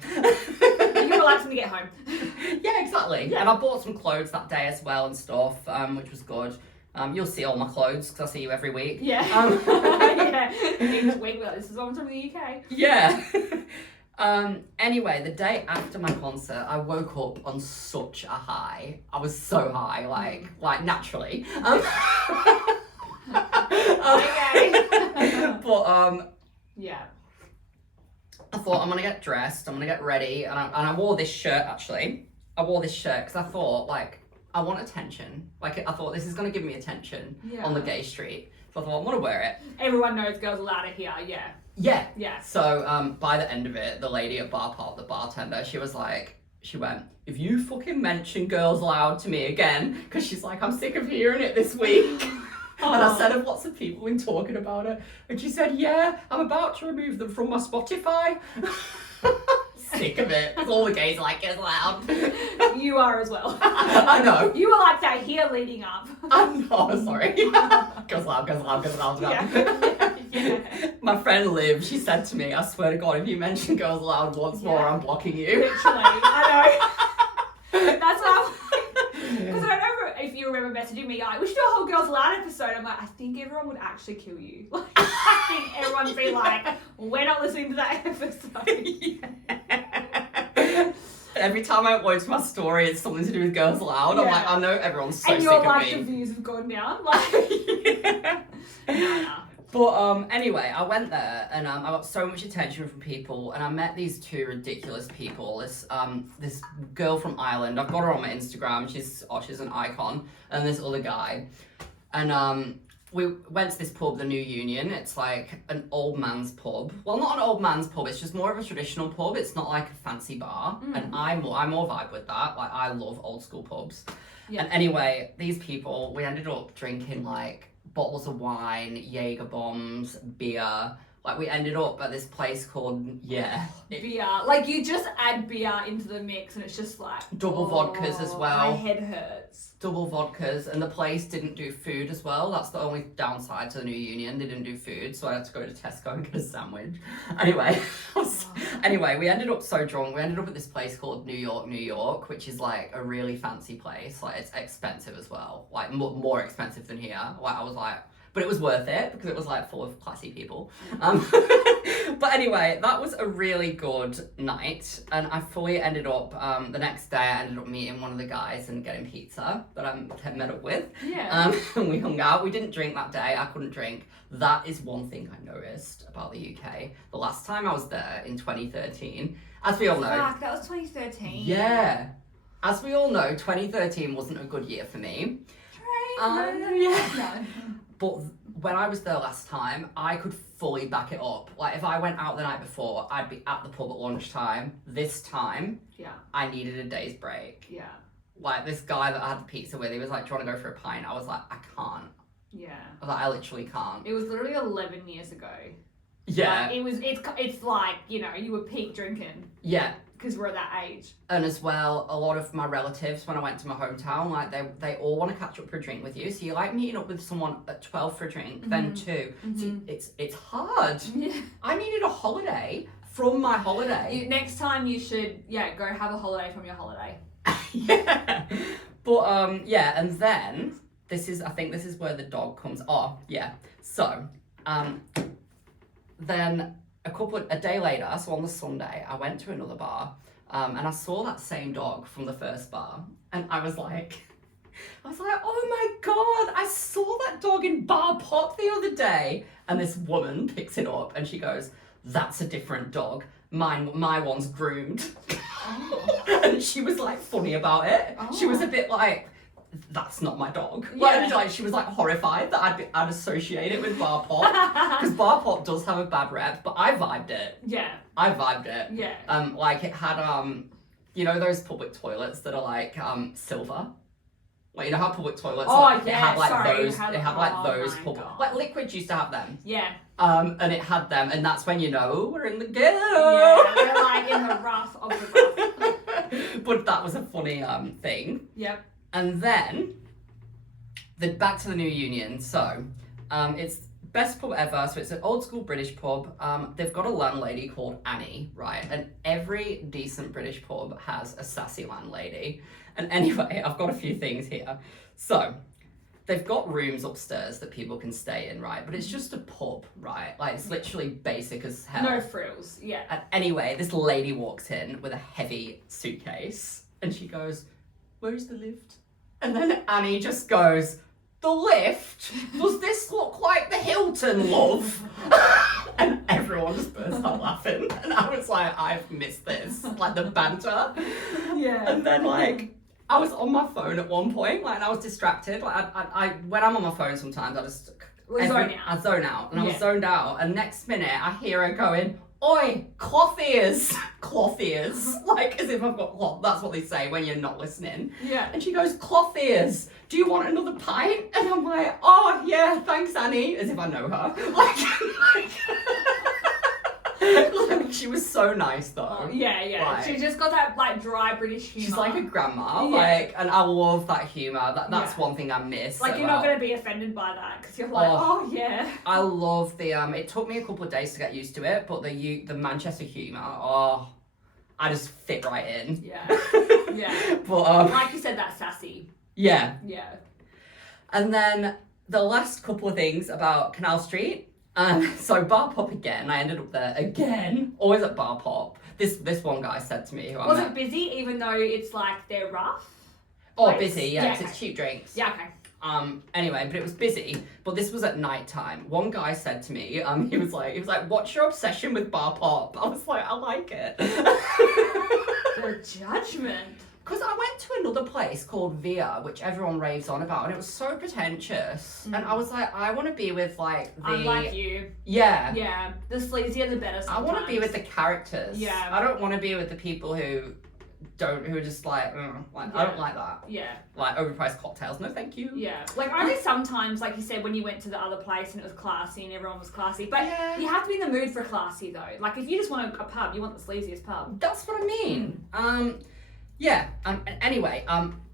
You're relaxing to get home. Yeah, exactly. Yeah. And I bought some clothes that day as well and stuff, which was good. You'll see all my clothes because I see you every week. Yeah. Yeah. Each week, like, this is one from the UK. Yeah. Anyway, the day after my concert, I woke up on such a high. I was so high, like naturally. Okay. But Yeah. I thought I'm gonna get dressed, I'm gonna get ready, and I wore this shirt actually. I wore this shirt because I thought I want attention. I thought this is gonna give me attention on the gay street. So I thought I'm gonna wear it. Everyone knows Girls Aloud are here. Yeah. Yeah. Yeah. So by the end of it, the lady at Bar Pop, the bartender, she went, if you fucking mention Girls Aloud to me again, because she's like, I'm sick of hearing it this week. And I said, have lots of people been talking about it? And she said, yeah, I'm about to remove them from my Spotify. Sick of it. Because all the gays are like, Girls Aloud. You are as well. I know. You were like that here leading up. I'm not, sorry. Girls Aloud, Girls Aloud, Girls Aloud. Yeah. My friend Liv, she said to me, I swear to God, if you mention Girls Aloud once more, I'm blocking you. Literally. I know. That's how. Because I don't know if you remember messaging me, like, we should do a whole Girls Aloud episode. I'm like, I think everyone would actually kill you. Like, I think everyone would be like, we're not listening to that episode. Yeah. Every time I watch my story, it's something to do with Girls Aloud. I'm like, I know everyone's so and sick you're of like, me. the views have gone down. Like, Yeah. nah. But anyway, I went there and I got so much attention from people, and I met these two ridiculous people. This girl from Ireland, I've got her on my Instagram. She's an icon, and this other guy, and we went to this pub, the New Union. It's like an old man's pub. Well, not an old man's pub. It's just more of a traditional pub. It's not like a fancy bar, and I more vibe with that. Like, I love old school pubs. Yeah. And anyway, these people, we ended up drinking like bottles of wine, Jaeger bombs, beer. Like, we ended up at this place called beer. Like, you just add beer into the mix and it's just like double vodkas as well. My head hurts. Double vodkas, and the place didn't do food as well. That's the only downside to the New Union. They didn't do food, so I had to go to Tesco and get a sandwich. Anyway, we ended up so drunk. We ended up at this place called New York, which is like a really fancy place. Like, it's expensive as well. Like, more expensive than here. Like, I was like, but it was worth it because it was like full of classy people. But anyway, that was a really good night, and I fully ended up, the next day I ended up meeting one of the guys and getting pizza that I met up with. Yeah. And we hung out. We didn't drink that day. I couldn't drink. That is one thing I noticed about the UK. The last time I was there in 2013, as we all know. Fuck, that was 2013. Yeah. As we all know, 2013 wasn't a good year for me. No. But when I was there last time, I could fully back it up. Like, if I went out the night before, I'd be at the pub at lunchtime. This time, I needed a day's break. Yeah. Like, this guy that I had the pizza with, he was like, do you want to go for a pint? I was like, I can't. Yeah. I was like, I literally can't. It was literally 11 years ago. Yeah. Like, it's like, you know, you were peak drinking. Yeah. Because we're at that age. And as well, a lot of my relatives, when I went to my hometown, like, they all want to catch up for a drink with you. So you're like meeting up with someone at 12 for a drink, then 2. So it's hard. Yeah. I needed a holiday from my holiday. Next time you should, go have a holiday from your holiday. Yeah. But and then I think this is where the dog comes. Oh, yeah. So, then a day later, so on the Sunday, I went to another bar, and I saw that same dog from the first bar, and I was like, oh my God, I saw that dog in Bar Pop the other day. And this woman picks it up and she goes, that's a different dog. My one's groomed. Oh. And she was like funny about it. Oh. She was a bit like, that's not my dog. Yeah. Like, she was like horrified that I'd associate it with Bar Pop. Because Bar Pop does have a bad rep, but I vibed it. Yeah. I vibed it. Yeah. Like, it had, you know those public toilets that are like silver? Like, you know how public toilets it had like sorry, those public, like Liquids used to have them. Yeah. And it had them, and that's when you know we're in the ghetto. Yeah, we're like in the rough of the rough. But that was a funny thing. Yep. And then back to the New Union. So it's best pub ever. So it's an old school British pub. They've got a landlady called Annie, right? And every decent British pub has a sassy landlady. And anyway, I've got a few things here. So they've got rooms upstairs that people can stay in, right? But it's just a pub, right? Like, it's literally basic as hell. No frills, yeah. And anyway, this lady walks in with a heavy suitcase and she goes, "Where's the lift?" And then Annie just goes, "The lift? Does this look like the Hilton, love?" And everyone just burst out laughing. And I was like, I've missed this. Like, the banter. Yeah. And then, like, I was on my phone at one point, like, and I was distracted. Like, I when I'm on my phone sometimes, I zone out. And I was zoned out. And next minute, I hear her going, "Oi, cloth ears." Cloth ears. Like, as if I've got cloth. That's what they say when you're not listening. Yeah. And she goes, "Cloth ears, do you want another pint?" And I'm like, "Oh, yeah, thanks, Annie." As if I know her. Like, she was so nice, though. Yeah. Like, She just got that, like, dry British humour. she's like a grandma, Yeah. like, and I love that humour. That's Yeah. one thing I miss. Like, you're not going to be offended by that, because you're like, oh, yeah. I love the, it took me a couple of days to get used to it, but the Manchester humour, I just fit right in. Yeah. Yeah. But, Like you said, that's sassy. yeah. Yeah. And then the last couple of things about Canal Street. So bar pop again. I ended up there again. Always at bar pop. This one guy said to me, who I Was met. it busy, even though it's like they're rough? Oh, place? busy, yeah, Yeah, 'cause it's okay. cheap drinks. Yeah, okay. Anyway, but it was busy. But this was at night time. One guy said to me, he was like, "What's your obsession with bar pop?" I was like, "I like it." The judgment. Because I went to another place called Via, which everyone raves on about, and it was so pretentious. And I was like, I want to be with, like, the... Unlike you. Yeah. Yeah. The sleazier, the better sometimes. I want to be with the characters. Yeah. I don't want to be with the people who are just like, I don't like that. Yeah. Like, overpriced cocktails. No, thank you. Yeah. Like, only sometimes, like you said, when you went to the other place and it was classy and everyone was classy. But Yeah. you have to be in the mood for classy, though. Like, if you just want a pub, you want the sleaziest pub. That's what I mean. Yeah. Anyway,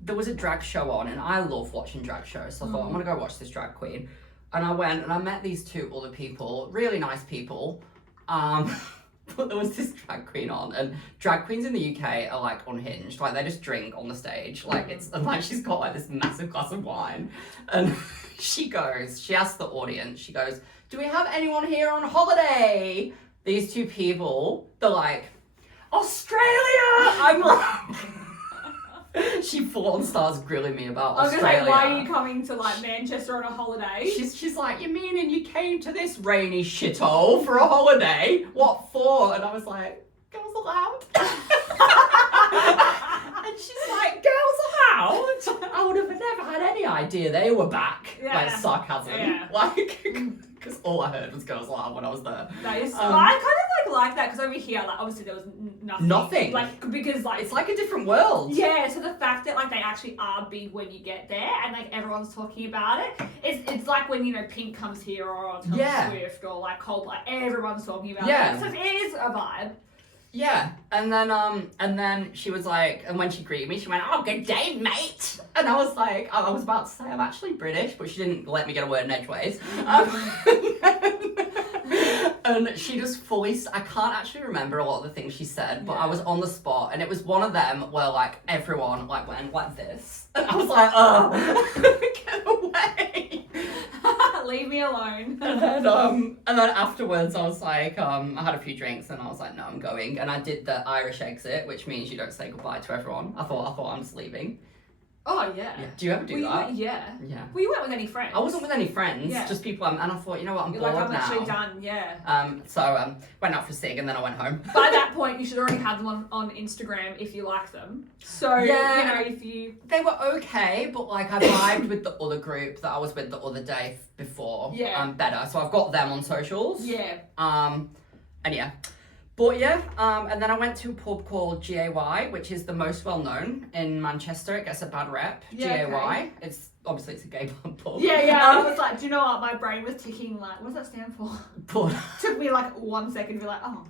there was a drag show on, and I love watching drag shows. So I thought, I'm gonna go watch this drag queen. And I went and I met these two other people, really nice people. But there was this drag queen on, and drag queens in the UK are like unhinged. Like, they just drink on the stage. Like, and like, she's got like this massive glass of wine, and she asks the audience, she goes, "Do we have anyone here on holiday?" These two people, they're like, "Australia!" I'm like, she full on starts grilling me about I was Australia. gonna say, why are you coming to, like, Manchester on a holiday? She's like, "You meaning you came to this rainy shithole for a holiday? What for?" And I was like, "Girls Aloud." And she's like, "Girls Aloud?" I would have never had any idea they were back. Yeah. Like, sarcasm. Yeah. Like, because all I heard was Girls Aloud when I was there. That is, I kind of like that, because over here, like, obviously there was nothing. Nothing. Like, because, like, It's like a different world. yeah, so the fact that, like, they actually are big when you get there and, like, everyone's talking about it, it's like when, you know, Pink comes here or Taylor Yeah. Swift or, like, Coldplay, everyone's talking about Yeah. it. So it is a vibe. Yeah, and then she was like, and when she greeted me, she went, "Oh, good day, mate." And I was like, I was about to say I'm actually British, but she didn't let me get a word in edgeways. And she just fully, I can't actually remember a lot of the things she said, but I was on the spot, and it was one of them where, like, everyone, like, went like this. And I was like, "Oh, get away." Leave me alone. And then afterwards, I was like, I had a few drinks, and I was like, "No, I'm going." And I did the Irish exit, which means you don't say goodbye to everyone. I thought I'm just leaving. Oh, yeah. Do you ever do that? Yeah. Yeah. Well, you weren't with any friends. I wasn't with any friends, Yeah. just people. And I thought, you know what, I'm You're bored like, I'm now. actually done, yeah. So went out for a cig, and then I went home. By that point, you should already have them on Instagram if you like them. So, Yeah. you know, if you... They were okay, but, like, I vibed with the other group that I was with the other day before. Yeah. Better. So I've got them on socials. Yeah. And yeah. But yeah, and then I went to a pub called GAY, which is the most well known in Manchester. It gets a bad rep. Yeah, GAY. okay. It's a gay pub. Yeah. I was like, do you know what? My brain was ticking, like, what does that stand for? But Took me like 1 second to be like, oh.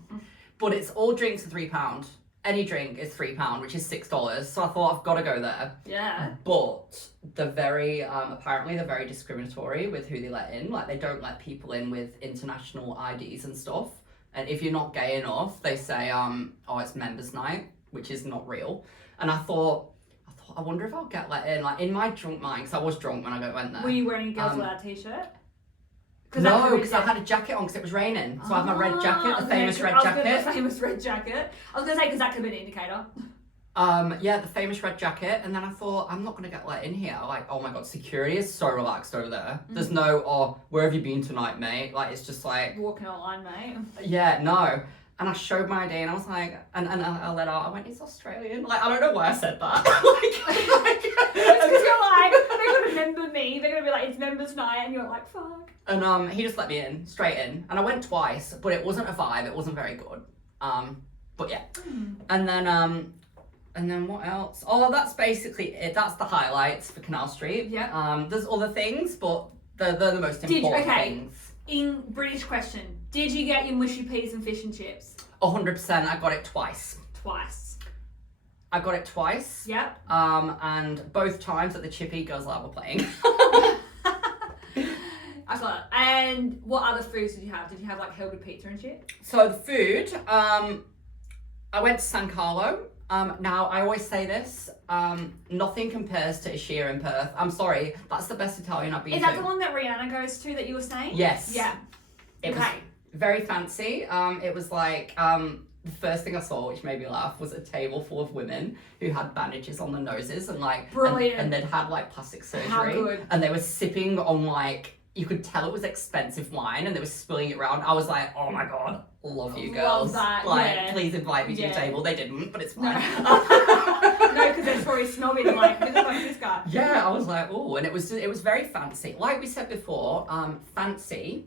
but it's all drinks are £3. any drink is £3, which is $6. So I thought I've got to go there. Yeah. But apparently they're very discriminatory with who they let in. Like, they don't let people in with international IDs and stuff. And if you're not gay enough, they say, oh, it's members' night, which is not real. And I thought, I wonder if I'll get let in. Like, in my drunk mind, because I was drunk when I went there. Were you wearing a Girls Aloud t-shirt? No, because I had a jacket on because it was raining. So I had my red jacket, the famous red jacket. The famous red jacket. I was going to say, because that could be an indicator. Yeah, the famous red jacket. And then I thought, I'm not going to get let in here. Like, oh my God, security is so relaxed over there. There's no, oh, where have you been tonight, mate? Like, it's just like... Walking a line, mate. Yeah, no. And I showed my ID and I was like, and I let out, I went, it's Australian. Like, I don't know why I said that. It's because you're like, they're going to remember me. They're going to be like, it's members' night. And you're like, fuck. And he just let me in, straight in. And I went twice, but it wasn't a vibe. It wasn't very good. But yeah. And then what else? Oh, that's basically it. That's the highlights for Canal Street. Yeah. There's other things, but they're the most important things. In British question, did you get your mushy peas and fish and chips? 100%. I got it twice. I got it twice. Yep. And both times that the Chippy Girls Aloud were playing. I saw that. And what other foods did you have? Did you have like Hilda pizza and shit? So the food, I went to San Carlo. Now, I always say this, nothing compares to Ishia in Perth. I'm sorry, that's the best Italian I've been to. Is that the one that Rihanna goes to that you were saying? Yes. Yeah. It was very fancy. It was like, the first thing I saw, which made me laugh, was a table full of women who had bandages on their noses and like... Brilliant. And they'd had like plastic surgery. How good. And they were sipping on like... You could tell it was expensive wine and they were spilling it around. I was like, oh my God, love you girls. Love that, like, please invite me to your table. They didn't, but it's fine. No, because they're probably snobbing, like, who the fuck is this guy? Yeah, I was like, oh, and it was very fancy. Like we said before, fancy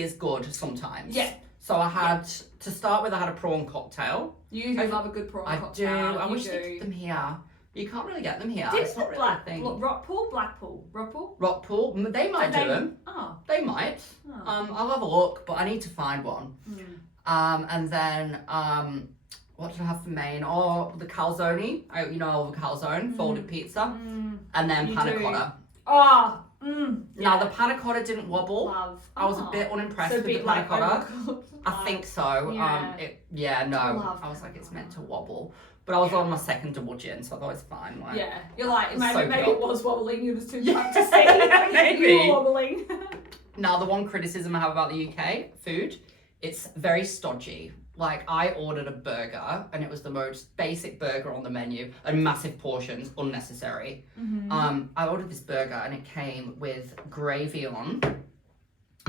is good sometimes. Yeah. So I had, to start with, I had a prawn cocktail. You do love a good prawn cocktail. I do. I wish they did them here. You can't really get them here. Did it's not really a thing. Rockpool? Blackpool? Rockpool? Rockpool? They might do them. Oh. They might. Oh. I'll have a look, but I need to find one. And then, what did I have for main? Oh, the calzone. You know, the calzone, folded pizza. And then panna cotta. Oh, Now, the panna cotta didn't wobble. Love. I was a bit unimpressed with the panna cotta. I think so. Yeah. No. Love I was like, it's meant to wobble. But I was on my second double gin, so I thought it's fine. Like, yeah, you're like, it's maybe so it was wobbling, you was too drunk to see. Maybe. You were wobbling. Now, the one criticism I have about the UK food, it's very stodgy. Like, I ordered a burger, and it was the most basic burger on the menu, and massive portions, unnecessary. I ordered this burger, and it came with gravy on,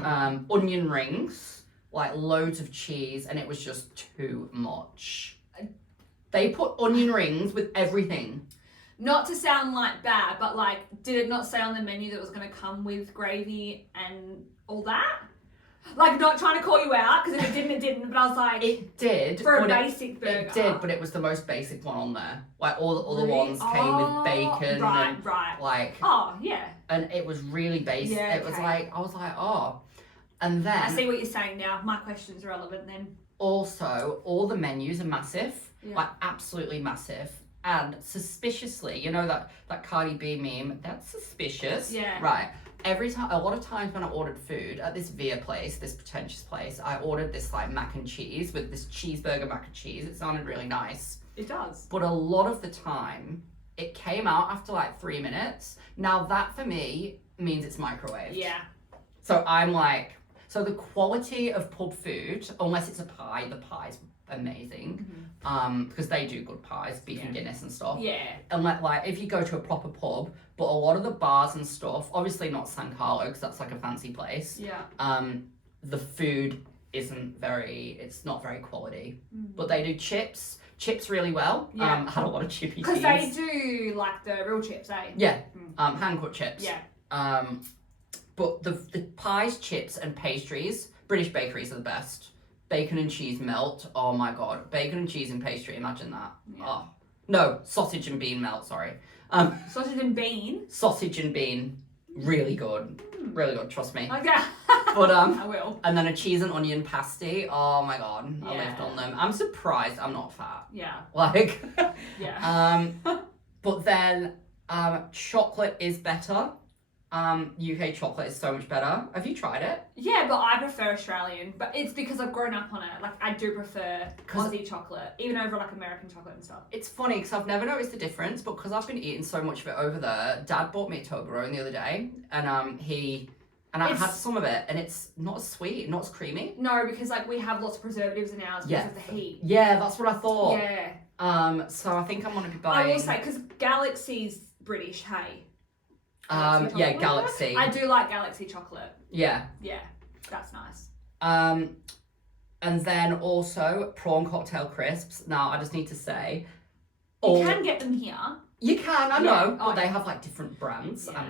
onion rings, like loads of cheese, and it was just too much. They put onion rings with everything. Not to sound like bad, but like, did it not say on the menu that it was going to come with gravy and all that? Like, not trying to call you out, because if it didn't, it didn't. But I was like, it did for a basic burger. It did, but it was the most basic one on there. Like, all the other ones came with bacon and like. Oh yeah. And it was really basic. Yeah, it was like, I was like, oh. And then I see what you're saying now. My question's relevant then. Also, all the menus are massive. Yeah. Like, absolutely massive. And suspiciously, you know that Cardi B meme? That's suspicious. Yeah. Right. A lot of times when I ordered food at this Via place, this pretentious place, I ordered this like mac and cheese with this cheeseburger mac and cheese. It sounded really nice. It does. But a lot of the time, it came out after like 3 minutes. Now that for me means it's microwaved. Yeah. So I'm like, so the quality of pub food, unless it's a pie, the pie's amazing. Because they do good pies, beef and Guinness and stuff. Yeah. And like if you go to a proper pub, but a lot of the bars and stuff, obviously not San Carlo because that's like a fancy place. Yeah. The food it's not very quality. But they do chips really well. Yeah. I had a lot of chippy Because cheese. they do like the real chips, eh? Yeah. Hand cut chips. Yeah. But the pies, chips and pastries, British bakeries are the best. Bacon and cheese melt. Oh my God. Bacon and cheese and pastry. Imagine that. Yeah. Oh. No, sausage and bean melt, sorry. Sausage and bean? Sausage and bean. Really good. Really good, trust me. Okay. But I will. and then a cheese and onion pasty. Oh my god, I Yeah. lived on them. I'm surprised I'm not fat. Yeah. Like, Yeah. but then chocolate is better. UK chocolate is so much better. Have you tried it? Yeah, but I prefer Australian. But it's because I've grown up on it. Like, I do prefer Aussie chocolate, even over like American chocolate and stuff. It's funny because I've never noticed the difference, but because I've been eating so much of it over there, Dad bought me a Toblerone the other day, and I had some of it, and it's not as sweet, not as creamy. No, because like we have lots of preservatives in ours because of the heat. Yeah, that's what I thought. Yeah. So I think I'm gonna be buying. I will say, because Galaxy's British, hey. Yeah, Galaxy. I do like Galaxy chocolate. Yeah. Yeah, that's nice. And then also prawn cocktail crisps. Now I just need to say, You can get them here. You can, I know, Yeah. but they have like different brands. Yeah.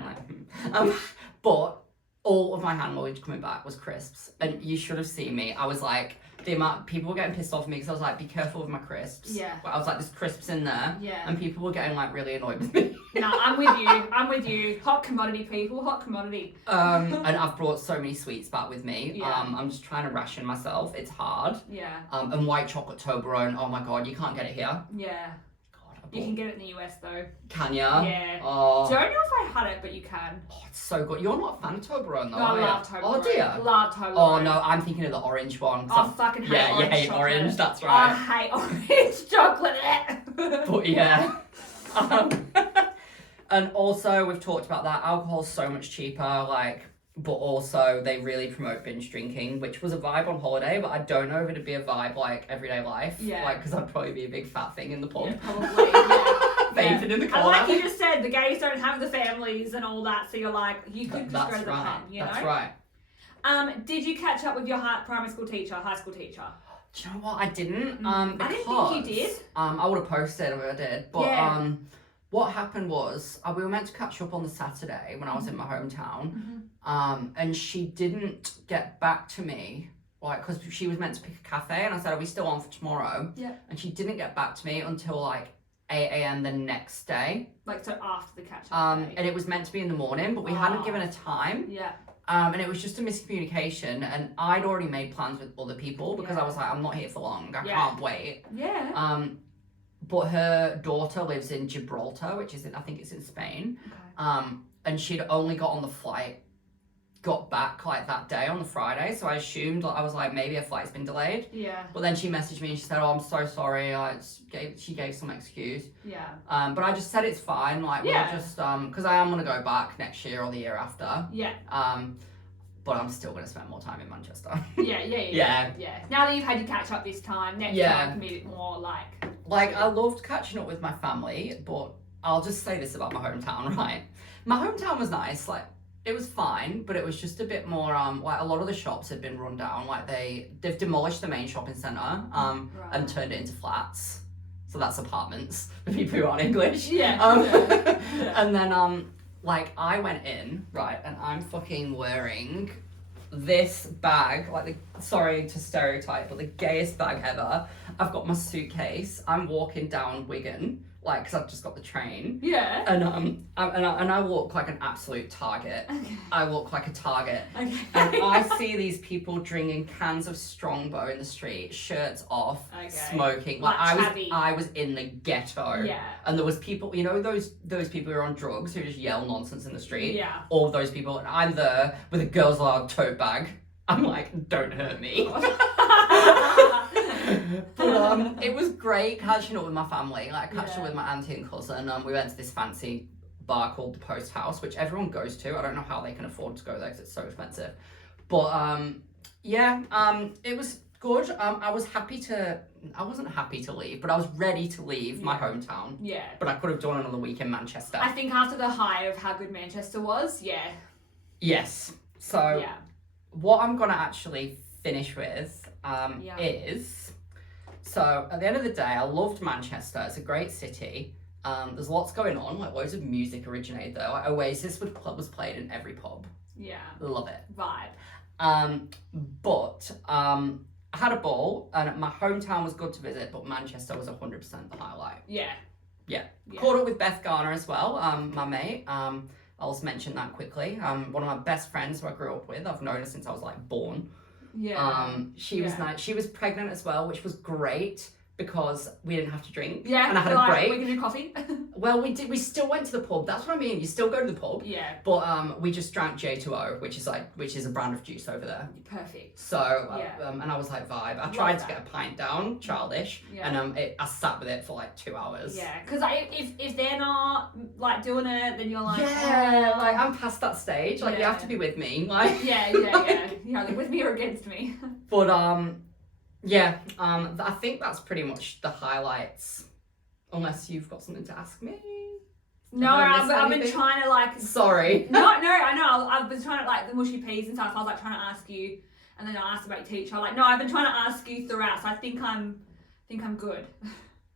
I'm like, but all of my hand luggage coming back was crisps, and you should have seen me. I was like, the amount people were getting pissed off at me because I was like, be careful with my crisps. Yeah. But I was like, there's crisps in there. Yeah. And people were getting like really annoyed with me. No, I'm with you. I'm with you. Hot commodity, people. Hot commodity. And I've brought so many sweets back with me. Yeah. I'm just trying to ration myself. It's hard. Yeah. And white chocolate Toblerone. Oh my god, you can't get it here. Yeah. You can get it in the US though. Can ya? Yeah. Oh. Don't know if I had it, but you can. Oh, it's so good. You're not a fan of Toblerone though, No, I are you? love Toblerone. Oh dear. Love Toblerone. Oh no, I'm thinking of the orange one. I fucking hate yeah, orange you hate chocolate. orange, that's right. I hate orange chocolate. But yeah. And also, we've talked about that, alcohol's so much cheaper, like, but also they really promote binge drinking, which was a vibe on holiday, but I don't know if it'd be a vibe like everyday life. Yeah. Like, because I'd probably be a big fat thing in the pub. Yeah, probably. Yeah. Vaping in the And corner. like you just said, the gays don't have the families and all that, so you're like, you could just go to the pub, you know? That's right. Did you catch up with your primary school teacher, high school teacher? Do you know what? I didn't. I didn't think you did. I would have posted if I did. But what happened was we were meant to catch up on the Saturday when I was in my hometown. And she didn't get back to me, like, because she was meant to pick a cafe, and I said, "Are we still on for tomorrow?" Yeah. And she didn't get back to me until like 8 a.m. the next day. Like, so after the catch-up day. And it was meant to be in the morning, but we hadn't given a time. Yeah. And it was just a miscommunication, and I'd already made plans with other people because I was like, I'm not here for long, I can't wait. Yeah. But her daughter lives in Gibraltar, which is I think it's in Spain. Okay. And she'd only got on the flight, got back like that day on the Friday, so I assumed, like, I was like, maybe her flight's been delayed. Yeah. But then she messaged me and she said, "Oh, I'm so sorry." She gave some excuse. Yeah. But I just said it's fine. Like, we'll just because I am gonna go back next year or the year after. Yeah. But I'm still gonna spend more time in Manchester. Yeah. Now that you've had your catch up this time, next time can be more like. Like, I loved catching up with my family, but I'll just say this about my hometown, right? My hometown was nice, like, it was fine, but it was just a bit more, like, a lot of the shops had been run down, like, they've demolished the main shopping centre, and turned it into flats. So that's apartments, for people who aren't English. And then, like, I went in, right, and I'm fucking wearing this bag, like, sorry to stereotype, but the gayest bag ever. I've got my suitcase. I'm walking down Wigan, like, because I've just got the train. Yeah. And I walk like an absolute target. Okay. I walk like a target. Okay. And I see these people drinking cans of Strongbow in the street, shirts off, smoking. Like, I was in the ghetto. Yeah. And there was people, you know, those people who are on drugs who just yell nonsense in the street. Yeah. All of those people, and I'm there with a Girls Aloud tote bag. I'm like, don't hurt me. But it was great catching up with my family. Like, I catched up with my auntie and cousin. We went to this fancy bar called the Post House, which everyone goes to. I don't know how they can afford to go there because it's so expensive. But it was good. I wasn't happy to leave, but I was ready to leave my hometown. Yeah. But I could have done another week in Manchester. I think after the high of how good Manchester was, Yes. So what I'm gonna actually finish with is, so at the end of the day, I loved Manchester. It's a great city. There's lots going on, like loads of music originated there. Like Oasis was played in every pub. Yeah. Love it. Vibe. But I had a ball, and my hometown was good to visit, but Manchester was 100% the highlight. Yeah. Caught up with Beth Garner as well, my mate. I'll mention that quickly. One of my best friends who I grew up with, I've known her since I was like born. Yeah. She was nice. She was pregnant as well, which was great because we didn't have to drink. Yeah. And I had a break. We can do coffee. Well, we did. We still went to the pub. That's what I mean. You still go to the pub. Yeah. But we just drank J2O, which is a brand of juice over there. Perfect. So and I was like, vibe. I tried to get a pint down, childish, and I sat with it for like 2 hours. Yeah, because if they're not like doing it, then you're like, like I'm past that stage. Like you have to be with me. Like yeah. Like with me or against me. But I think that's pretty much the highlights. Unless you've got something to ask me. No, I've been trying to like. Sorry. No, I know. I've been trying to like the mushy peas and stuff. I was like trying to ask you, and then I asked about your teacher. I'm like, no, I've been trying to ask you throughout. So I think I'm good.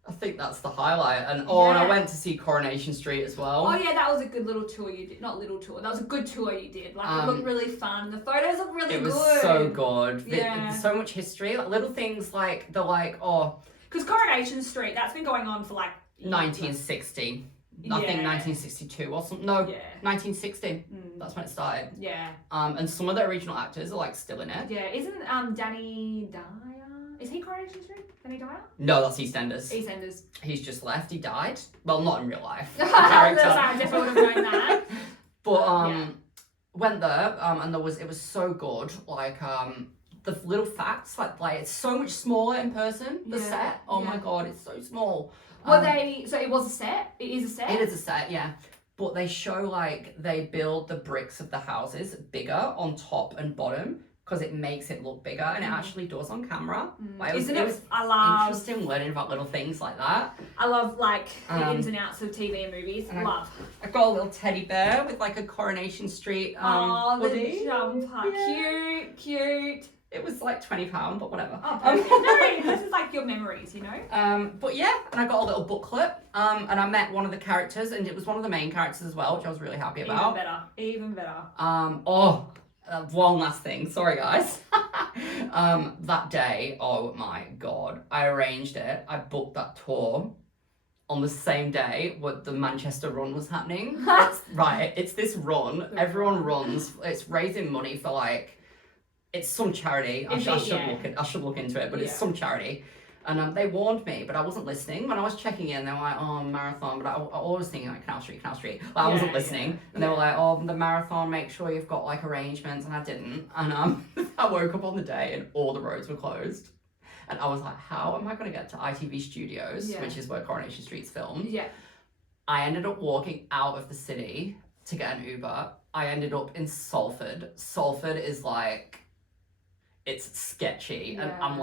I think that's the highlight. And and I went to see Coronation Street as well. Oh yeah, that was a good little tour you did. Not little tour. That was a good tour you did. Like it looked really fun. The photos look really good. It was so good. Yeah. So much history. Like little things like because Coronation Street, that's been going on for like 1960. I think 1962 or something. No, 1960. That's when it started. Yeah. And some of the original actors are like still in it. Yeah. Isn't Danny Dyer? Is he Coronation Street? Danny Dyer? No, that's EastEnders. EastEnders. He's just left. He died. Well, not in real life. I definitely would have known that. But went there and it was so good. Like the little facts, like it's so much smaller in person. The set. Oh my god, it's so small. So it was a set? It is a set? It is a set, yeah. But they show like they build the bricks of the houses bigger on top and bottom because it makes it look bigger and it actually does on camera. Like, it was interesting learning about little things like that. I love like the ins and outs of TV and movies. Love. I got a little teddy bear with like a Coronation Street hoodie. The jumper. Yeah. Cute. It was like £20, but whatever. Oh, perfect. This is like your memories, you know? But yeah, and I got a little booklet, and I met one of the characters, and it was one of the main characters as well, which I was really happy about. Even better. One last thing. Sorry, guys. That day, oh my god, I arranged it. I booked that tour on the same day what the Manchester run was happening. It's this run. Everyone runs. It's raising money for like. It's some charity. I should look into it, but it's some charity. And they warned me, but I wasn't listening. When I was checking in, they were like, "Oh, marathon," but I was thinking like Canal Street. Like, I wasn't listening, and they were like, "Oh, the marathon. Make sure you've got like arrangements," and I didn't. And I woke up on the day and all the roads were closed, and I was like, "How am I going to get to ITV Studios, which is where Coronation Street's filmed?" Yeah. I ended up walking out of the city to get an Uber. I ended up in Salford. Salford is like. It's sketchy, and I'm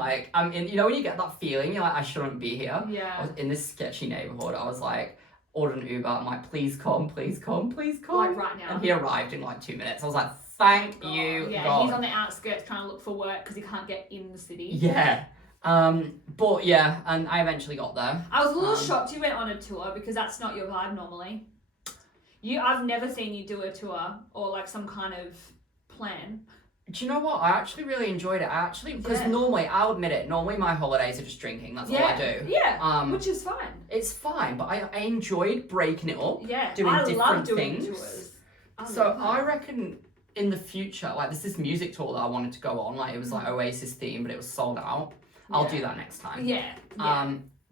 in. You know when you get that feeling, you're like, I shouldn't be here. Yeah. I was in this sketchy neighborhood. I was like, ordered an Uber. I'm like, please come. Like right now. And he arrived in like 2 minutes. I was like, thank you. Yeah, God. He's on the outskirts trying to look for work because he can't get in the city. Yeah. But yeah, and I eventually got there. I was a little shocked you went on a tour because that's not your vibe normally. I've never seen you do a tour or like some kind of plan. Do you know what? I actually really enjoyed it. Because normally, I'll admit it, normally my holidays are just drinking. That's all I do. Yeah, which is fine. It's fine, but I enjoyed breaking it up. Yeah, doing different love doing things. Tours. I reckon in the future, like there's this music tour that I wanted to go on. Like it was like Oasis theme, but it was sold out. I'll do that next time. Yeah.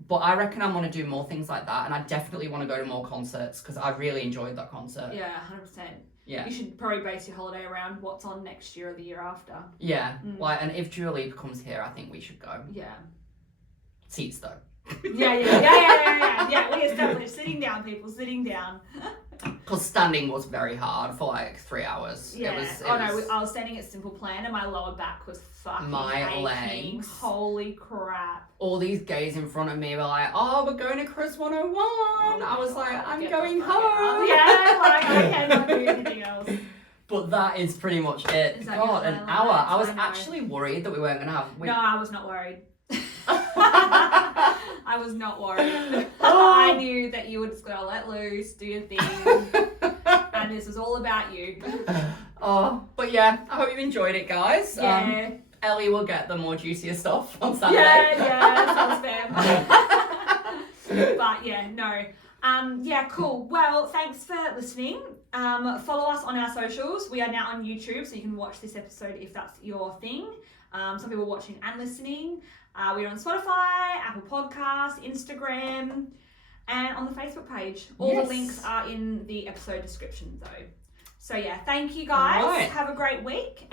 But I reckon I want to do more things like that, and I definitely want to go to more concerts because I really enjoyed that concert. Yeah, 100%. Yeah. You should probably base your holiday around what's on next year or the year after. Yeah. Like, and if Julie comes here, I think we should go. Yeah. Seats though. Yeah. We established sitting down, people, sitting down. Because standing was very hard for like 3 hours. Yeah. I was standing at Simple Plan and my lower back was fucking aching. Legs. Holy crap. All these gays in front of me were like, "Oh, we're going to Chris 101." I was like, "I'm going home." Yeah, like I cannot do anything else. But that is pretty much it. God, an hour. I was actually worried that we weren't going to have... No, I was not worried. I was not worried. I knew that you were just going to let loose, do your thing. And this was all about you. But yeah, I hope you enjoyed it, guys. Yeah. Ellie will get the more juicier stuff on Saturday. Yeah, sounds fair. But yeah, no. Yeah, cool. Well, thanks for listening. Follow us on our socials. We are now on YouTube, so you can watch this episode if that's your thing. Some people are watching and listening. We're on Spotify, Apple Podcasts, Instagram, and on the Facebook page. All the links are in the episode description, though. So yeah, thank you guys. All right. Have a great week.